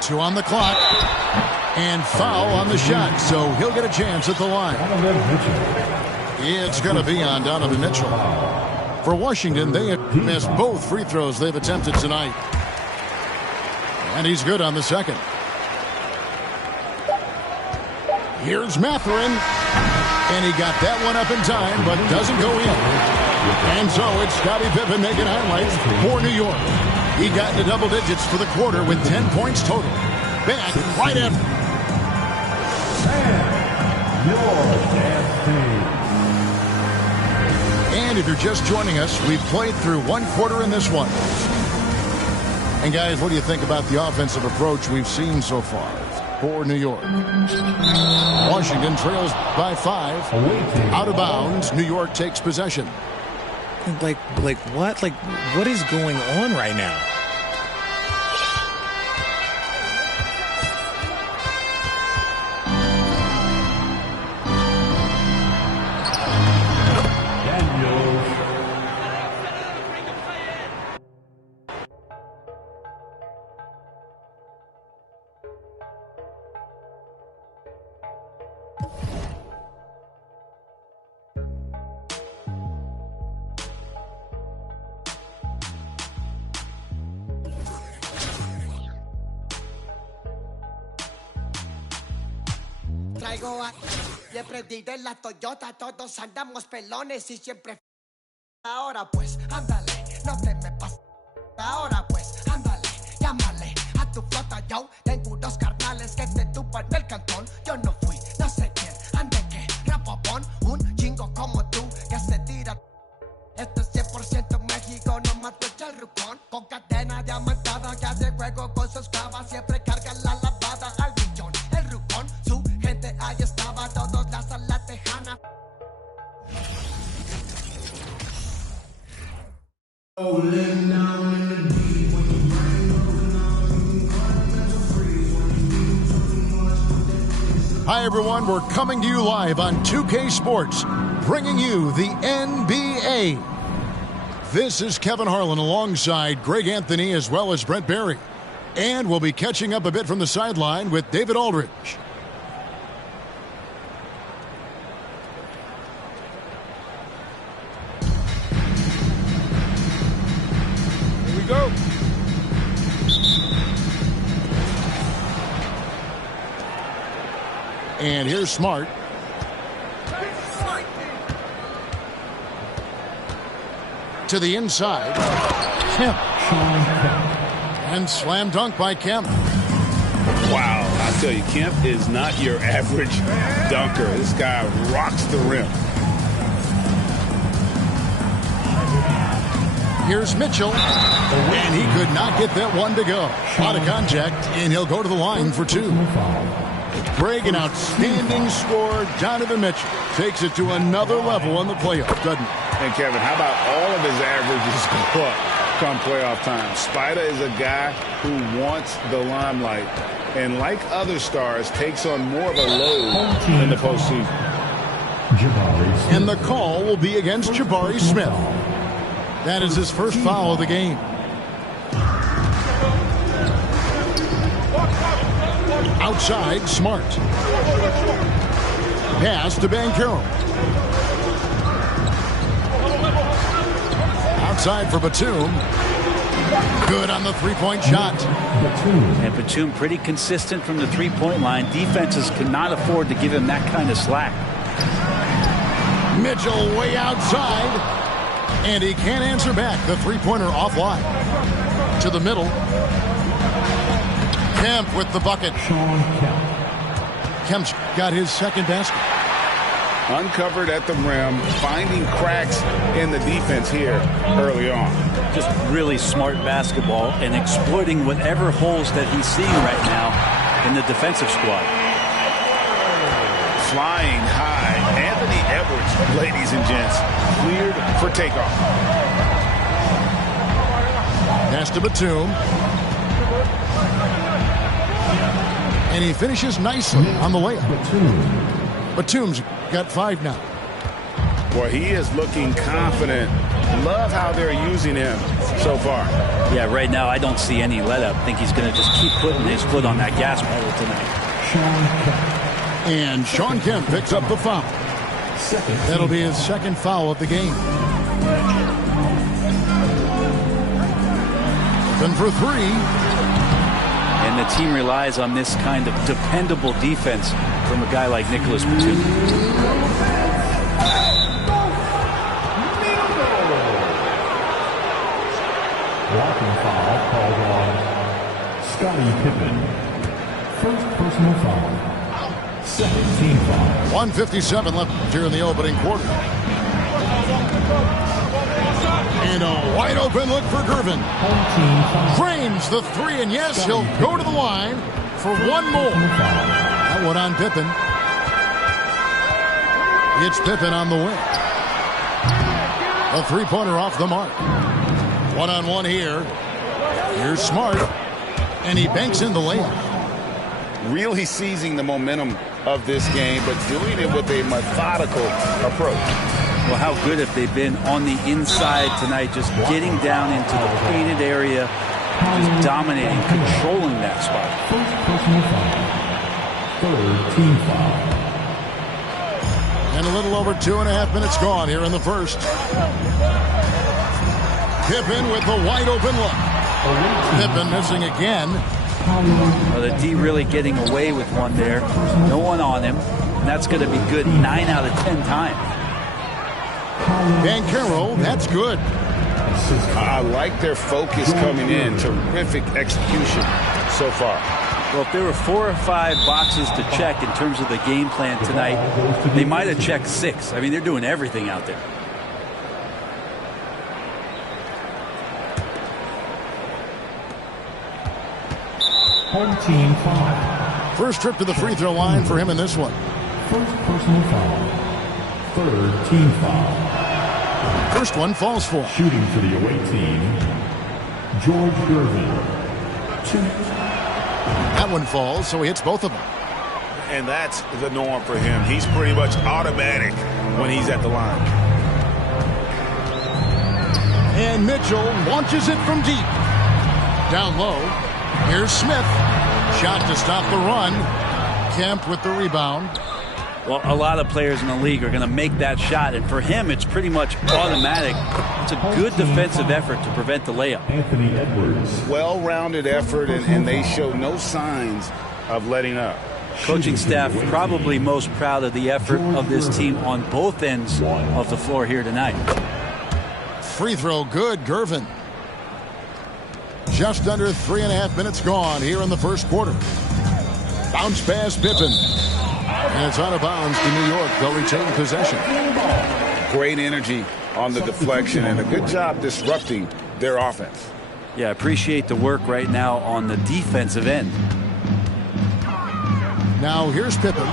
Two on the clock. And foul on the shot, so he'll get a chance at the line. It's going to be on Donovan Mitchell. For Washington, they have missed both free throws they've attempted tonight. And he's good on the second. Here's Mathurin. And he got that one up in time, but doesn't go in. And so it's Scottie Pippen making highlights for New York. He got into double digits for the quarter with 10 points total. Back right after. And if you're just joining us, we've played through one quarter in this one. And guys, what do you think about the offensive approach we've seen so far for New York? Washington trails by 5. Out of bounds, New York takes possession. Like what? Like, what is going on right now? traigo a... Le prendí de la Toyota, todos andamos pelones y siempre... Ahora pues, ándale, no te me pases. Ahora pues, ándale, llámale a tu flota, yo. Tengo unos carnales que te tupan el cantón. Yo no fui, no sé quién, ande que rapopón. Un chingo como tú que se tira. Esto es 100% México, no mato el rucón. Con cadena diamantada que hace juego con sus clavas. Siempre carga la lavada al millón. El rucón, su gente ahí estaba, todos las a la tejana. Hi, everyone. We're coming to you live on 2K Sports, bringing you the NBA. This is Kevin Harlan alongside Greg Anthony as well as Brent Barry. And we'll be catching up a bit from the sideline with David Aldridge. Here we go. And here's Smart. To the inside. Kemp. And slam dunk by Kemp. Wow, I tell you, Kemp is not your average dunker. This guy rocks the rim. Here's Mitchell. And he could not get that one to go. Out of contact, and he'll go to the line for two. Greg, an outstanding scorer. Donovan Mitchell takes it to another level in the playoffs, doesn't he? And Kevin, how about all of his averages go up come playoff time? Spider is a guy who wants the limelight, and like other stars, takes on more of a load in the postseason. And the call will be against Jabari Smith. That is his first foul of the game. Outside, Smart. Pass to Banchero. Outside for Batum. Good on the three-point shot. And Batum pretty consistent from the three-point line. Defenses cannot afford to give him that kind of slack. Mitchell way outside. And he can't answer back. The three-pointer offline. To the middle. Kemp with the bucket. Kemp's got his second basket. Uncovered at the rim, finding cracks in the defense here early on. Just really smart basketball and exploiting whatever holes that he's seeing right now in the defensive squad. Flying high. Anthony Edwards, ladies and gents, cleared for takeoff. Pass to Batum. And he finishes nicely on the layup. Batum's got 5 now. Boy, he is looking confident. Love how they're using him so far. Yeah, right now I don't see any let up. I think he's going to just keep putting his foot on that gas pedal tonight. And Shawn Kemp picks up the foul. That'll be his second foul of the game. Then for 3. And the team relies on this kind of dependable defense from a guy like Nicholas Batum. Walking foul called on Scottie Pippen. First personal foul. Second team foul. 1:57 left here in the opening quarter. And a wide open look for Gervin. Frames the 3, and yes, he'll go to the line for one more. That one on Pippen. It's Pippen on the wing. A three-pointer off the mark. One-on-one here. Here's Smart. And he banks in the layup. Really seizing the momentum of this game, but doing it with a methodical approach. Well, how good have they been on the inside tonight, just getting down into the painted area, just dominating, controlling that spot. First personal foul. Third team foul. And a little over 2.5 minutes gone here in the first. Pippen with the wide open look. Pippen missing again. Well, the D really getting away with one there. No one on him. And that's going to be good 9 out of 10 times. Banchero, that's good. I like their focus coming in. Terrific execution so far. Well, if there were 4 or 5 boxes to check in terms of the game plan tonight, they might have checked 6. I mean, they're doing everything out there. Home team foul. First trip to the free throw line for him in this one. First personal foul. Third team foul. First one falls for. Shooting for the away team, George Gervin. 2. That one falls, so he hits both of them. And that's the norm for him. He's pretty much automatic when he's at the line. And Mitchell launches it from deep. Down low. Here's Smith. Shot to stop the run. Kemp with the rebound. Well, a lot of players in the league are going to make that shot, and for him, it's pretty much automatic. It's a good defensive effort to prevent the layup. Anthony Edwards. Well-rounded effort, and they show no signs of letting up. Coaching staff probably most proud of the effort of this team on both ends of the floor here tonight. Free throw good, Gervin. Just under 3.5 minutes gone here in the first quarter. Bounce pass, Pippen. And it's out of bounds to New York. They'll retain possession. Great energy on the deflection and a good job disrupting their offense. Yeah, appreciate the work right now on the defensive end. Now here's Pippen.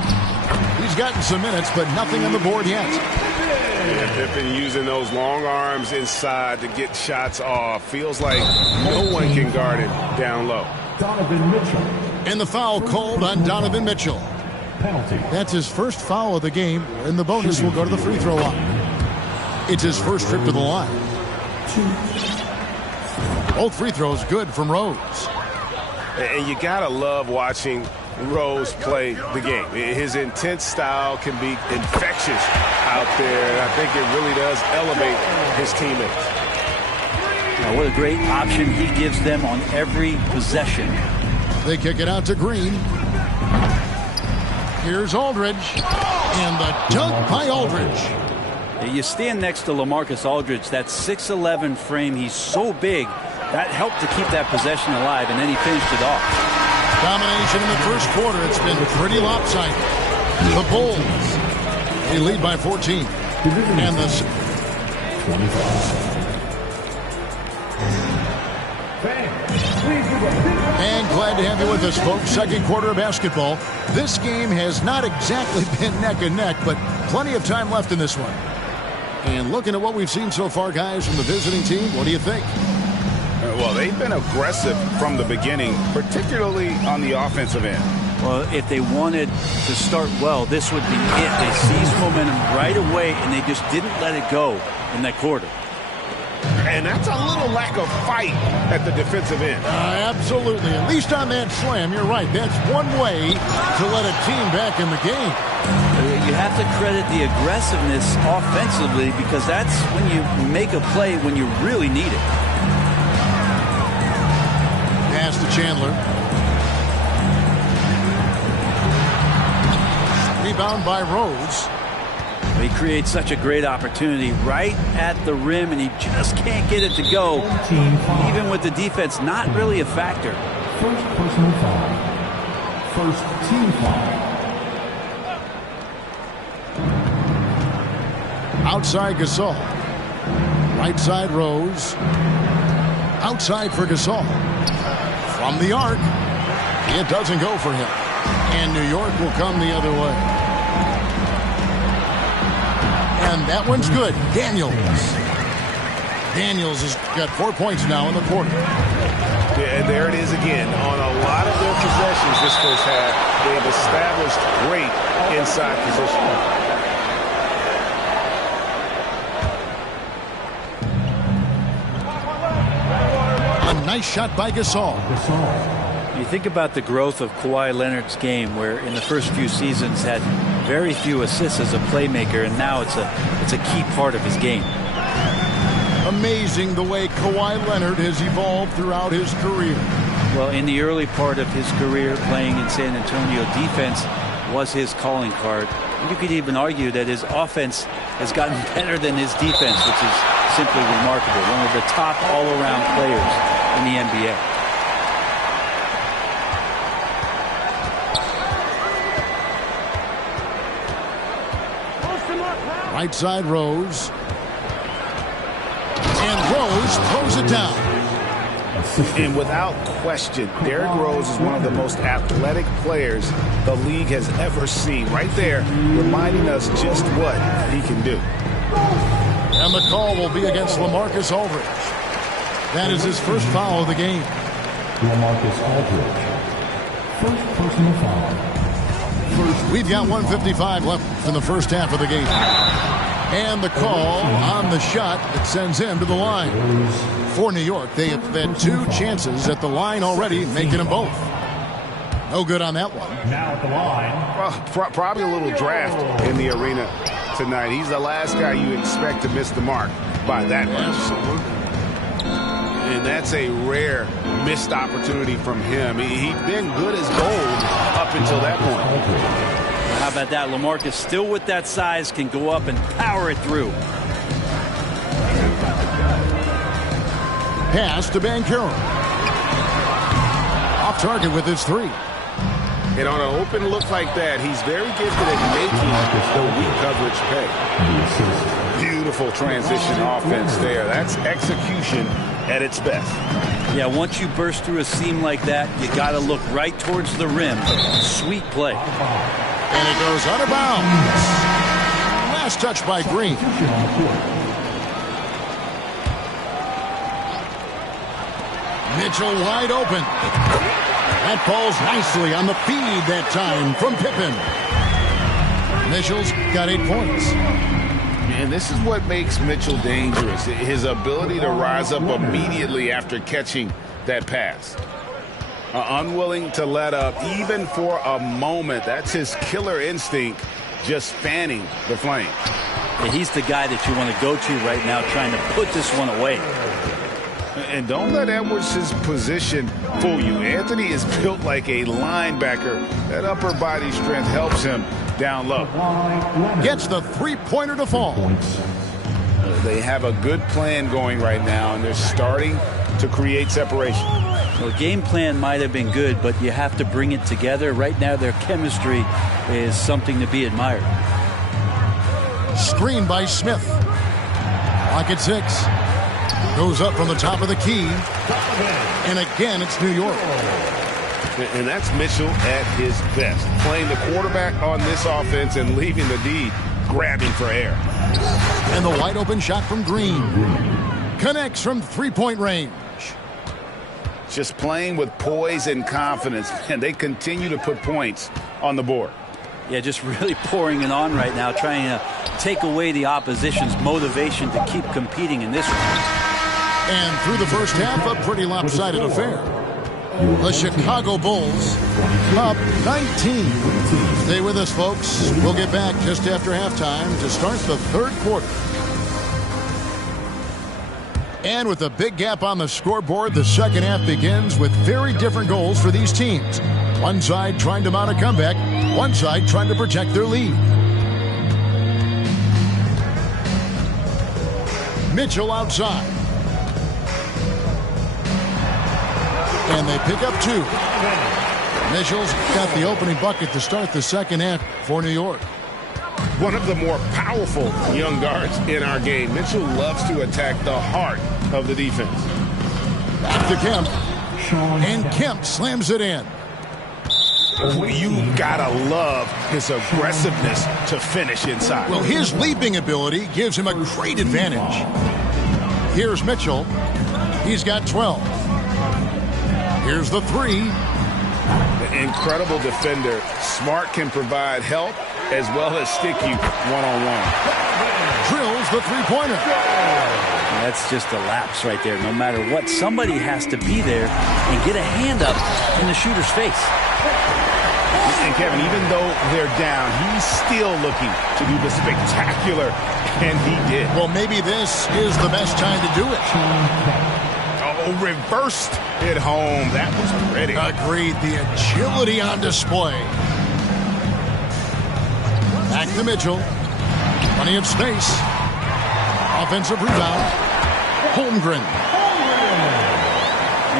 He's gotten some minutes, but nothing on the board yet. And Pippen using those long arms inside to get shots off. Feels like no one can guard it down low. Donovan Mitchell. And the foul called on Donovan Mitchell. Penalty. That's his first foul of the game, and the bonus will go to the free throw line. It's his first trip to the line. 2. Both free throws good from Rose. And you gotta love watching Rose play the game. His intense style can be infectious out there, and I think it really does elevate his teammates. Now, what a great option he gives them on every possession. They kick it out to Green. Here's Aldridge. And the dunk by Aldridge. You stand next to LaMarcus Aldridge, that 6'11" frame, he's so big, that helped to keep that possession alive, and then he finished it off. Domination in the first quarter. It's been pretty lopsided. The Bulls, they lead by 14. And the 25. And glad to have you with us, folks. Second quarter of basketball. This game has not exactly been neck and neck, but plenty of time left in this one. And looking at what we've seen so far, guys, from the visiting team, what do you think? Well, they've been aggressive from the beginning, particularly on the offensive end. Well, if they wanted to start well, this would be it. They seized momentum right away, and they just didn't let it go in that quarter. And that's a little lack of fight at the defensive end. Absolutely. At least on that slam, you're right. That's one way to let a team back in the game. You have to credit the aggressiveness offensively, because that's when you make a play when you really need it. Pass to Chandler. Rebound by Rose. He creates such a great opportunity right at the rim, and he just can't get it to go. Even with the defense not really a factor. First personal foul. First team foul. Outside Gasol. Right side Rose. Outside for Gasol. From the arc. It doesn't go for him. And New York will come the other way. And that one's good. Daniels has got 4 points now in the quarter. Yeah, and there it is again. On a lot of their possessions this first half, they've established great inside position. A nice shot by Gasol. You think about the growth of Kawhi Leonard's game, where in the first few seasons had very few assists as a playmaker, and now it's a key part of his game. Amazing the way Kawhi Leonard has evolved throughout his career. Well, in the early part of his career playing in San Antonio, defense was his calling card. You could even argue that his offense has gotten better than his defense, which is simply remarkable. One of the top all-around players in the NBA. Right side, Rose. And Rose throws it down. And without question, Derrick Rose is one of the most athletic players the league has ever seen. Right there, reminding us just what he can do. And the call will be against LaMarcus Aldridge. That is his first foul of the game. LaMarcus Aldridge. First personal foul. We've got 1:55 left in the first half of the game. And the call on the shot that sends him to the line. For New York, they have had 2 chances at the line already, making them both. No good on that one. Now at the line. Probably a little draft in the arena tonight. He's the last guy you expect to miss the mark by that much. And that's a rare missed opportunity from him. He'd been good as gold up until that point. How about that? LaMarcus, still with that size, can go up and power it through. Pass to Banchero. Off target with his 3. And on an open look like that, he's very gifted at making the weak coverage pay. Beautiful transition offense there. That's execution at its best. Yeah, once you burst through a seam like that, you got to look right towards the rim. Sweet play. And it goes out of bounds. Last touch by Green. Mitchell wide open. That falls nicely on the feed that time from Pippen. Mitchell's got 8 points. And this is what makes Mitchell dangerous. His ability to rise up immediately after catching that pass. Unwilling to let up even for a moment. That's his killer instinct, just fanning the flame. Yeah, he's the guy that you want to go to right now, trying to put this one away. And don't let Edwards' position fool you. Anthony is built like a linebacker. That upper body strength helps him down low. Gets the 3-pointer to fall. They have a good plan going right now, and they're starting to create separation. Well, game plan might have been good, but you have to bring it together. Right now, their chemistry is something to be admired. Screen by Smith. Clock at 6. Goes up from the top of the key. And again, it's New York. And that's Mitchell at his best. Playing the quarterback on this offense and leaving the D grabbing for air. And the wide open shot from Green. Connects from 3-point range. Just playing with poise and confidence. And they continue to put points on the board. Yeah, just really pouring it on right now, trying to take away the opposition's motivation to keep competing in this one. And through the first half, a pretty lopsided affair. The Chicago Bulls up 19. Stay with us, folks. We'll get back just after halftime to start the 3rd quarter. And with a big gap on the scoreboard, the second half begins with very different goals for these teams. One side trying to mount a comeback, one side trying to protect their lead. Mitchell outside. And they pick up 2. Mitchell's got the opening bucket to start the second half for New York. One of the more powerful young guards in our game. Mitchell loves to attack the heart of the defense. Back to Kemp. And Kemp slams it in. You gotta love his aggressiveness to finish inside. Well, his leaping ability gives him a great advantage. Here's Mitchell. He's got 12. Here's the 3. Incredible defender. Smart can provide help as well as stick you one-on-one. Drills the 3-pointer. That's just a lapse right there. No matter what, somebody has to be there and get a hand up in the shooter's face. And Kevin, even though they're down, he's still looking to do the spectacular, and he did. Well, maybe this is the best time to do it. Oh, reversed it home. That was pretty. Agreed. The agility on display. Back to Mitchell. Plenty of space. Offensive rebound. Holmgren.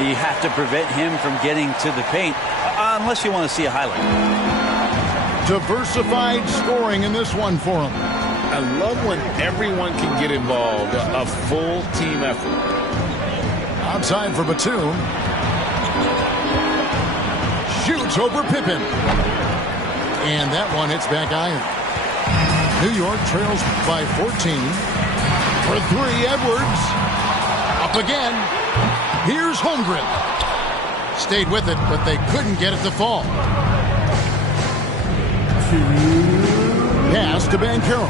You have to prevent him from getting to the paint, unless you want to see a highlight. Diversified scoring in this one for him. I love when everyone can get involved. A full team effort. Outside for Batum. Shoots over Pippen. And that one hits back iron. New York trails by 14. For three, Edwards. Up again. Here's Holmgren. Stayed with it, but they couldn't get it to fall. Pass to Banchero.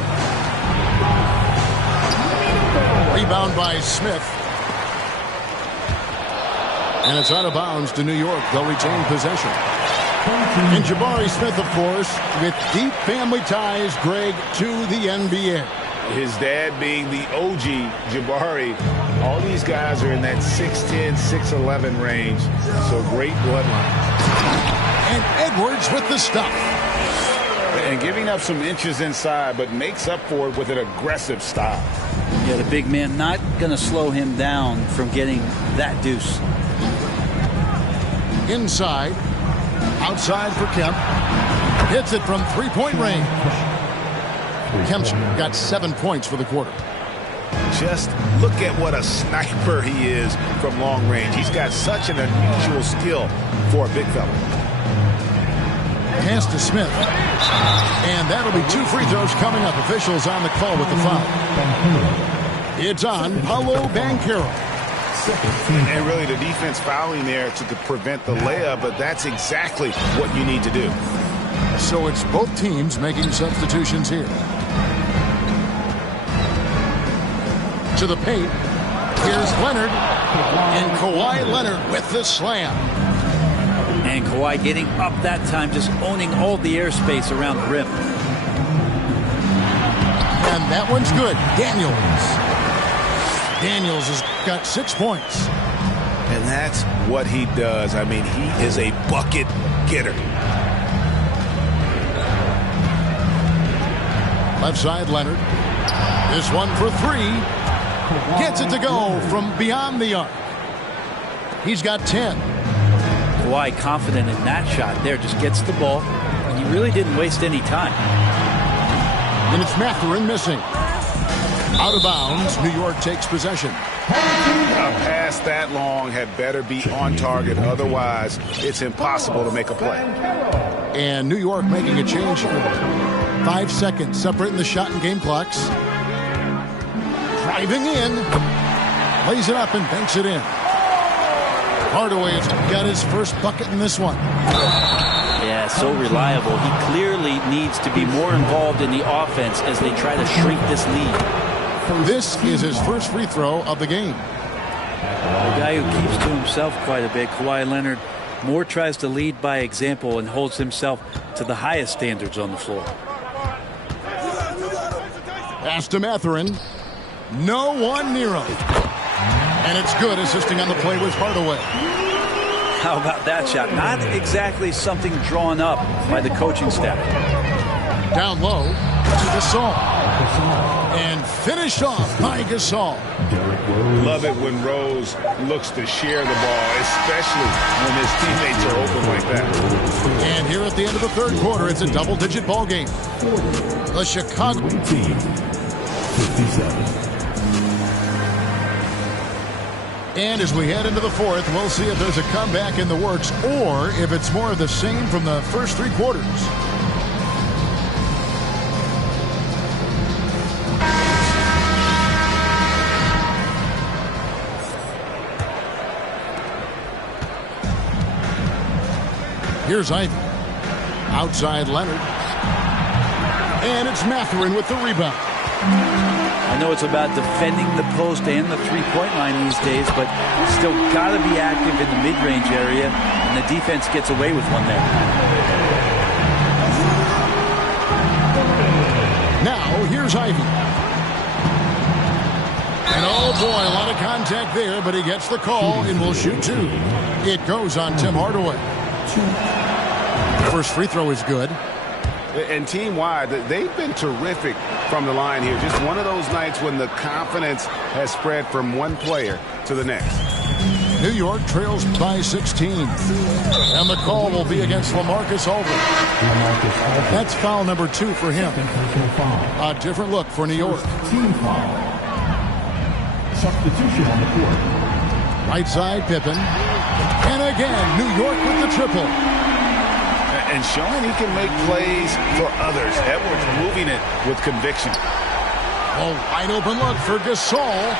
Rebound by Smith. And it's out of bounds to New York. They'll retain possession. And Jabari Smith, of course, with deep family ties, Greg, to the NBA. His dad being the OG Jabari. All these guys are in that 6'10", 6'11" range. So great bloodline. And Edwards with the stuff. And giving up some inches inside, but makes up for it with an aggressive style. Yeah, the big man not going to slow him down from getting that deuce. Inside. Outside for Kemp. Hits it from three-point range. Kemp's got 7 points for the quarter. Just look at what a sniper he is from long range. He's got such an unusual skill for a big fella. Pass to Smith. And that'll be 2 free throws coming up. Officials on the call with the foul. It's on Paolo Banchero. And really the defense fouling there to prevent the layup, but that's exactly what you need to do. So it's both teams making substitutions here. To the paint. Here's Leonard. And Kawhi Leonard with the slam. And Kawhi getting up that time, just owning all the airspace around the rim. And that one's good. Daniels has got 6 points. And that's what he does. I mean, he is a bucket getter. Left side, Leonard. This one for 3. Gets it to go from beyond the arc. He's got 10. Kawhi confident in that shot there. Just gets the ball. And he really didn't waste any time. And it's Mathurin missing. Out of bounds, New York takes possession. A pass that long had better be on target. Otherwise, it's impossible to make a play. And New York making a change here. 5 seconds separating the shot and game clocks. Driving in. Lays it up and banks it in. Hardaway has got his first bucket in this one. Yeah, so reliable. He clearly needs to be more involved in the offense as they try to shrink this lead. This is his first free throw of the game. A guy who keeps to himself quite a bit, Kawhi Leonard, more tries to lead by example and holds himself to the highest standards on the floor. Pass to Mathurin. No one near him. And it's good. Assisting on the play was Hardaway. How about that shot? Not exactly something drawn up by the coaching staff. Down low to Gasol. And finished off by Gasol. Love it when Rose looks to share the ball, especially when his teammates are open like that. And here at the end of the third quarter, it's a double-digit ball game. The Chicago team, 57. And as we head into the fourth, we'll see if there's a comeback in the works or if it's more of the same from the first 3 quarters. Here's Ivy. Outside Leonard. And it's Mathurin with the rebound. I know it's about defending the post and the three-point line these days, but still got to be active in the mid-range area, and the defense gets away with one there. Now, here's Ivy. And oh boy, a lot of contact there, but he gets the call and will shoot 2. It goes on Tim Hardaway. First free throw is good. And team-wide, they've been terrific from the line here. Just one of those nights when the confidence has spread from one player to the next. New York trails by 16. And the call will be against LaMarcus Aldridge. That's foul number 2 for him. A different look for New York. Team foul. Substitution on the court. Right side, Pippen. And again, New York with the triple. And showing he can make plays for others. Edwards moving it with conviction. A wide open look for Gasol.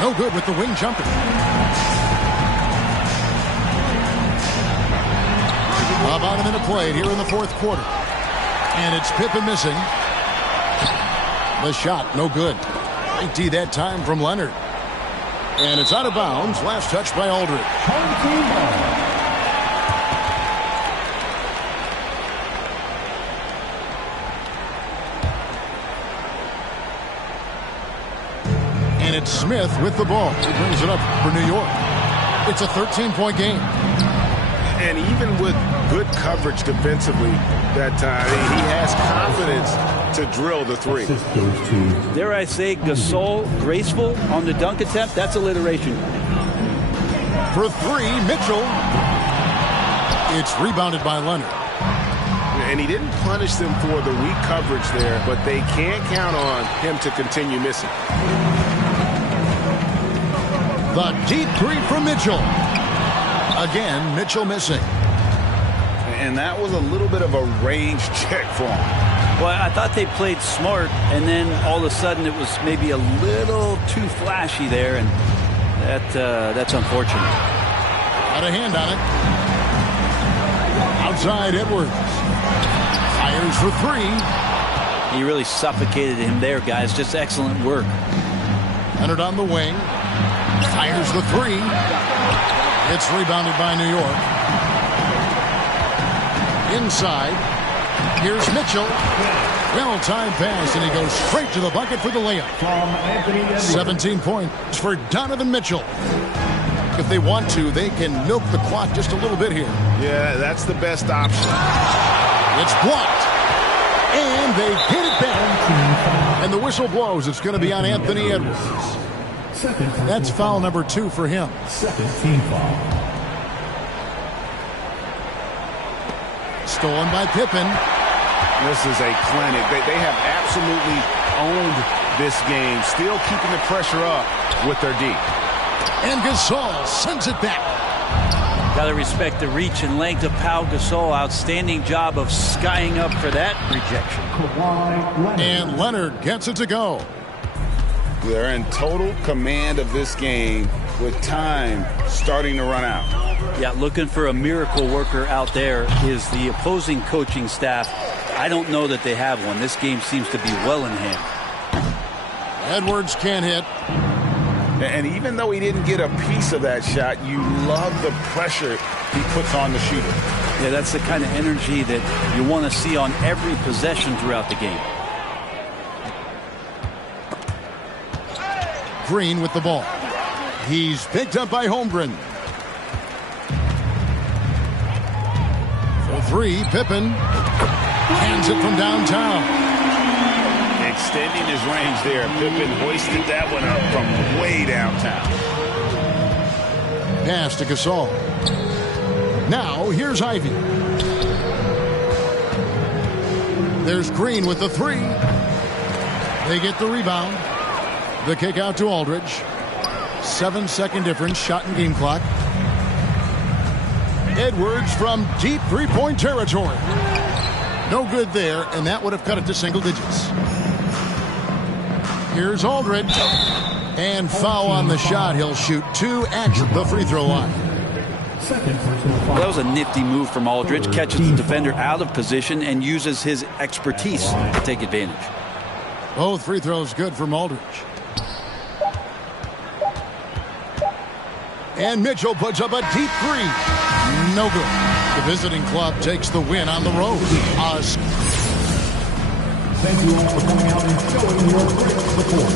No good with the wing jumper. About a minute played here in the fourth quarter. And it's Pippen missing. The shot, no good. Great D that time from Leonard. And it's out of bounds. Last touch by Aldridge. And it's Smith with the ball. He brings it up for New York. It's a 13-point game. And even with good coverage defensively that time, he has confidence to drill the 3. Dare I say Gasol graceful on the dunk attempt? That's alliteration. For 3, Mitchell. It's rebounded by Leonard. And he didn't punish them for the weak coverage there, but they can't count on him to continue missing. The deep 3 from Mitchell. Again, Mitchell missing. And that was a little bit of a range check for him. Well, I thought they played smart, and then all of a sudden it was maybe a little too flashy there, and that's unfortunate. Got a hand on it. Outside Edwards. Fires for 3. He really suffocated him there, guys. Just excellent work. Leonard on the wing. Fires the 3. It's rebounded by New York. Inside. Here's Mitchell. Well-timed pass, and he goes straight to the bucket for the layup. 17 points for Donovan Mitchell. If they want to, they can milk the clock just a little bit here. Yeah, that's the best option. It's blocked. And they get it back. And the whistle blows. It's going to be on Anthony Edwards. That's foul number 2 for him. Second team foul. Stolen by Pippen. This is a clinic. They have absolutely owned this game, still keeping the pressure up with their D. And Gasol sends it back. Got to respect the reach and length of Pau Gasol. Outstanding job of skying up for that rejection. And Leonard gets it to go. They're in total command of this game with time starting to run out. Yeah, looking for a miracle worker out there is the opposing coaching staff. I don't know that they have one. This game seems to be well in hand. Edwards can't hit. And even though he didn't get a piece of that shot, you love the pressure he puts on the shooter. Yeah, that's the kind of energy that you want to see on every possession throughout the game. Green with the ball. He's picked up by Holmgren. For 3, Pippen hands it from downtown. Extending his range there. Pippen hoisted that one up from way downtown. Pass to Gasol. Now here's Ivy. There's Green with the 3. They get the rebound. The kick out to Aldridge. 7-second difference, shot and game clock. Edwards from deep 3-point territory. No good there, and that would have cut it to single digits. Here's Aldridge. And foul on the shot. He'll shoot 2 at the free throw line. Well, that was a nifty move from Aldridge. Catches the defender out of position and uses his expertise to take advantage. Both free throws good from Aldridge. And Mitchell puts up a deep 3. No good. The visiting club takes the win on the road. Thank you all for coming out and showing your great support.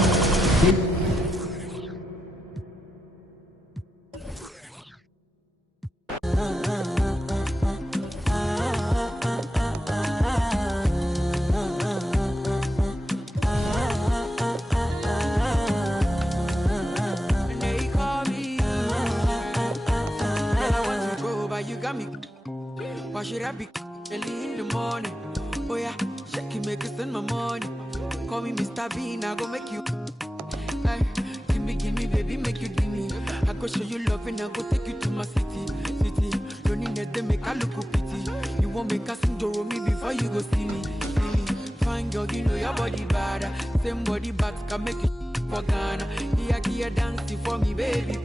I be early in the morning. Oh yeah, shake it, make it send my money. Call me Mr. Bean, I go make you. Ay, give me, baby, make you give me. I go show you love and I go take you to my city. Don't need that, they make I look pity. You won't make us sing to me before you go see me. Fine girl, you know your body bad. Same body but can make you for Ghana. Here, dancing for me, baby.